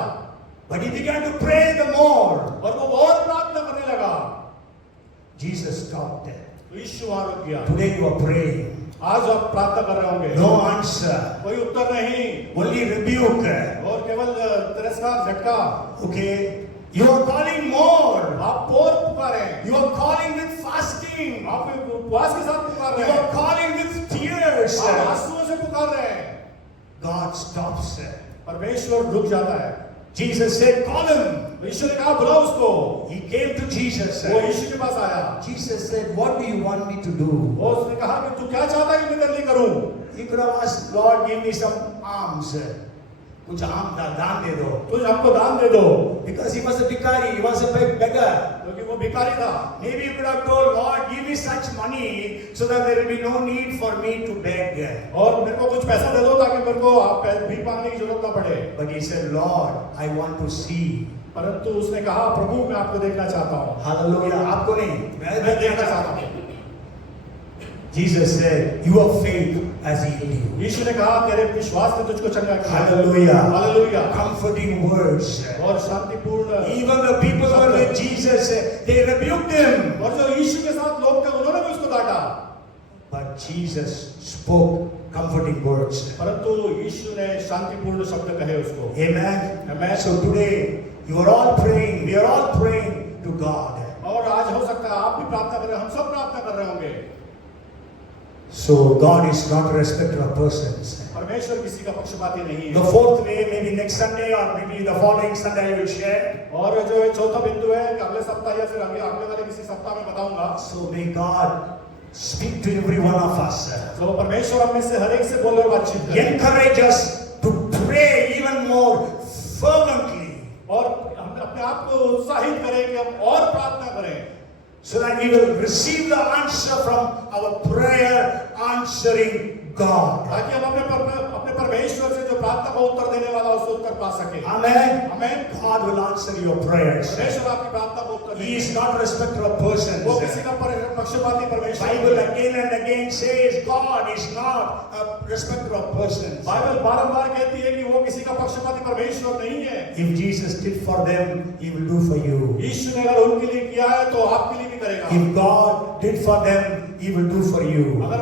But he began to pray the more. और वो और प्रार्थना करने लगा। Jesus stopped there. तो यीशु वहां रुक गया। Today you are praying. आज आप प्रार्थना कर रहे होंगे, No answer. कोई उत्तर नहीं, Only rebuke. और केवल तिरस्कार, झटका। Okay. You are calling more. आप और पुकारे, You are calling with fasting. आप उपवास के साथ पुकार You रहे are हैं, calling with tears. आप आंसुओं से पुकार रहे हैं। God stops. परमेश्वर रुक जाता है। Jesus said, call him. यीशु ने कहा बुलाओ उसको। He came to Jesus. वो यीशु के पास आया। Jesus said, what do you want me to do? वो उसने कहा कि तू क्या चाहता है कि मैं तेरे लिए करूं? He could have asked, Lord, give me some alms. कुछ आम दान दे दो. तू हमको दान दे दो, Because he was a bhikkhari, he was a beggar. क्योंकि वो भिखारी था। Maybe you could have told, Lord, give me such money so that there will be no need for me to beg. और मेरे को कुछ पैसा दे दो ताकि मेरे को आप भीख मांगने की जरूरत ना पड़े। But he said, Lord, I want to see. परंतु उसने कहा प्रभु मैं आपको देखना चाहता हूँ। Hallelujah. आपको नहीं, मैं देखना चाहता हूँ। Jesus said, your faith has healed you. यीशु ने कहा तेरे विश्वास ने तुझको चंगा किया। Hallelujah. हालेलुया। Comforting words. और शांतिपूर्ण। Even the people who were with Jesus, they rebuked him. और जो यीशु के साथ लोग थे उन्होंने भी उसको डांटा। But Jesus spoke comforting words. परंतु यीशु ने शांतिपूर्ण शब्द कहे उसको। Amen. Amen. So today, you are all praying. We are all praying to God. और आज हो सकता है आप भी प्रार्थना कर रहे हैं, हम सब प्रार्थना कर रहे होंगे। So God is not a respecter of persons. परमेश्वर किसी का पक्षपाती नहीं The है। fourth way, maybe next Sunday or maybe the following Sunday I will share. और जो चौथा बिंदु है कि अगले सप्ताह या फिर अगले वाले किसी सप्ताह में बताऊंगा। So may God speak to every one of us. तो परमेश्वर हम में से हर एक से बोले और बातचीत करे। Encourage us to pray even more fervently. और हम अपने आप को उत्साहित करें कि हम और प्रार्थना करें। So that we will receive the answer from our prayer answering God. ताकि हम अपने परमेश्वर से जो प्रार्थना को उत्तर देने वाला उसको उत्तर पा सके। Amen. Amen. God will answer your prayers. परमेश्वर आपकी प्रार्थना को उत्तर He is देगा। not a respecter of persons. वो किसी का पक्षपाती परमेश्वर नहीं Bible है। again and again says God is not a respecter of persons. Bible बारंबार कहती है कि वो किसी का पक्षपाती परमेश्वर नहीं है। If Jesus did for them, He will do for you. यीशु ने अगर उनके लिए किया है तो आपके लिए भी करेगा। If God did for them, He will do for you. अगर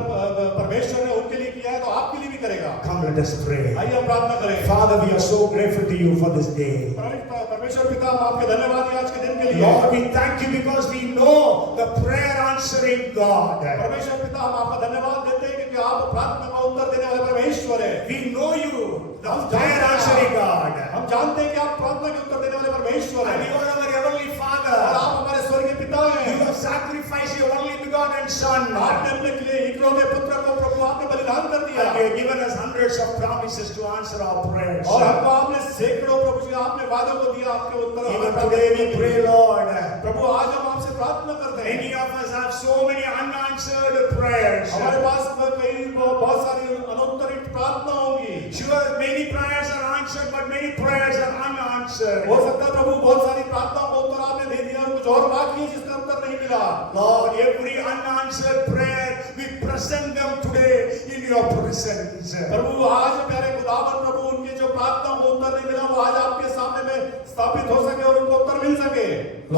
परमेश्वर ने उनके लिए किया है तो आपके लिए भी करेगा। Come, let us pray. आइए हम प्रार्थना करें। Father, we are so grateful to you for this day. परमेश्वर पिता हम आपके धन्यवाद हैं आज के दिन के लिए। Lord, we thank you because we know the prayer answering God. परमेश्वर पिता हम आपका धन्यवाद देते हैं क्योंकि आप प्रार्थना का उत्तर देने वाले परमेश्वर हैं। We know you, the prayer answering God. हम जानते हैं कि आप प्रार्थना के उत्तर देने वाले परमेश्वर And हैं। you are our heavenly और Father. आप हमारे स्वर्गीय पिता हैं। You have sacrificed your only begotten Son. आपने अपने लिए इकलौते पुत्र को प्रभु आपने बलिदान कर दिया। And you have given us hundreds of promises to answer our prayers. और हमको आपने सैकड़ों प्रभु जी आपने वादों को दिया आपके उत्तर। Even today we pray, Lord. प्रभु आज हम आपसे प्रार्थना करते हैं। Many of us have so many unanswered prayers. हमारे पास कई बहुत सारी अनुत्तरित प्रार्थना होंगी। Sure, many prayers are answered, but many prayers are unanswered. हो सकता है प्रभु बहुत सारी प्रार्थनाओं को उत्तर आपने दे दिया और कुछ और बाकी है जिसका उत्तर नहीं मिला। Lord, every unanswered prayer, we present them today in your presence. प्रभु आज प्यारे खुदावन प्रभु उनके जो प्रार्थना को उत्तर नहीं मिला वो आज आपके सामने में स्थापित हो सके और उनको उत्तर मिल सके।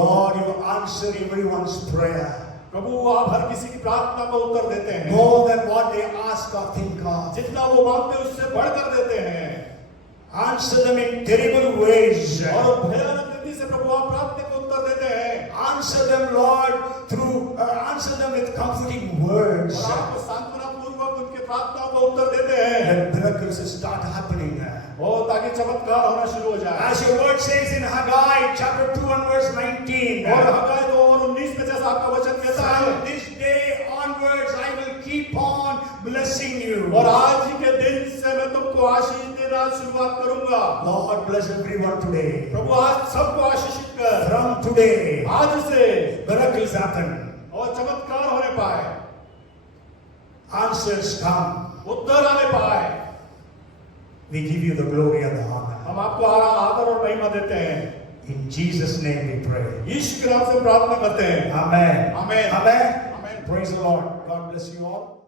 Lord, you answer everyone's prayer. प्रभु आप हर किसी की प्रार्थना को उत्तर देते हैं। More than what they ask or think of. जितना वो मांगते हैं उससे बढ़कर देते हैं। Answer them in terrible ways. और भयानक रीति से प्रभु आप प्रार्थना को उत्तर देते हैं। Answer them, Lord, answer them with comforting words. और आपको सांत्वना पूर्वक उनके प्रार्थनाओं को उत्तर देते हैं। Let miracles start happening. और ताकि चमत्कार होना शुरू हो जाए। As your word says in Haggai chapter 2 and verse 19. और हग्गाई 2 और 19 में जैसा आपका वचन कहता है। From this day onwards, I will keep on blessing you. और आज ही के दिन से मैं तुमको आशीष देना शुरुआत करूंगा। Lord, bless everyone today. प्रभु आज सबको आशीषित कर। From today, आज से miracles happen. और चमत्कार होने पाए। Answers come. उत्तर आने पाए। We give you the glory and the honor. हम आपको आदर और महिमा देते हैं। In Jesus' name we pray. यीशु के नाम से प्रार्थना करते हैं। Amen. Amen. Amen. Amen. Praise the Lord. God bless you all.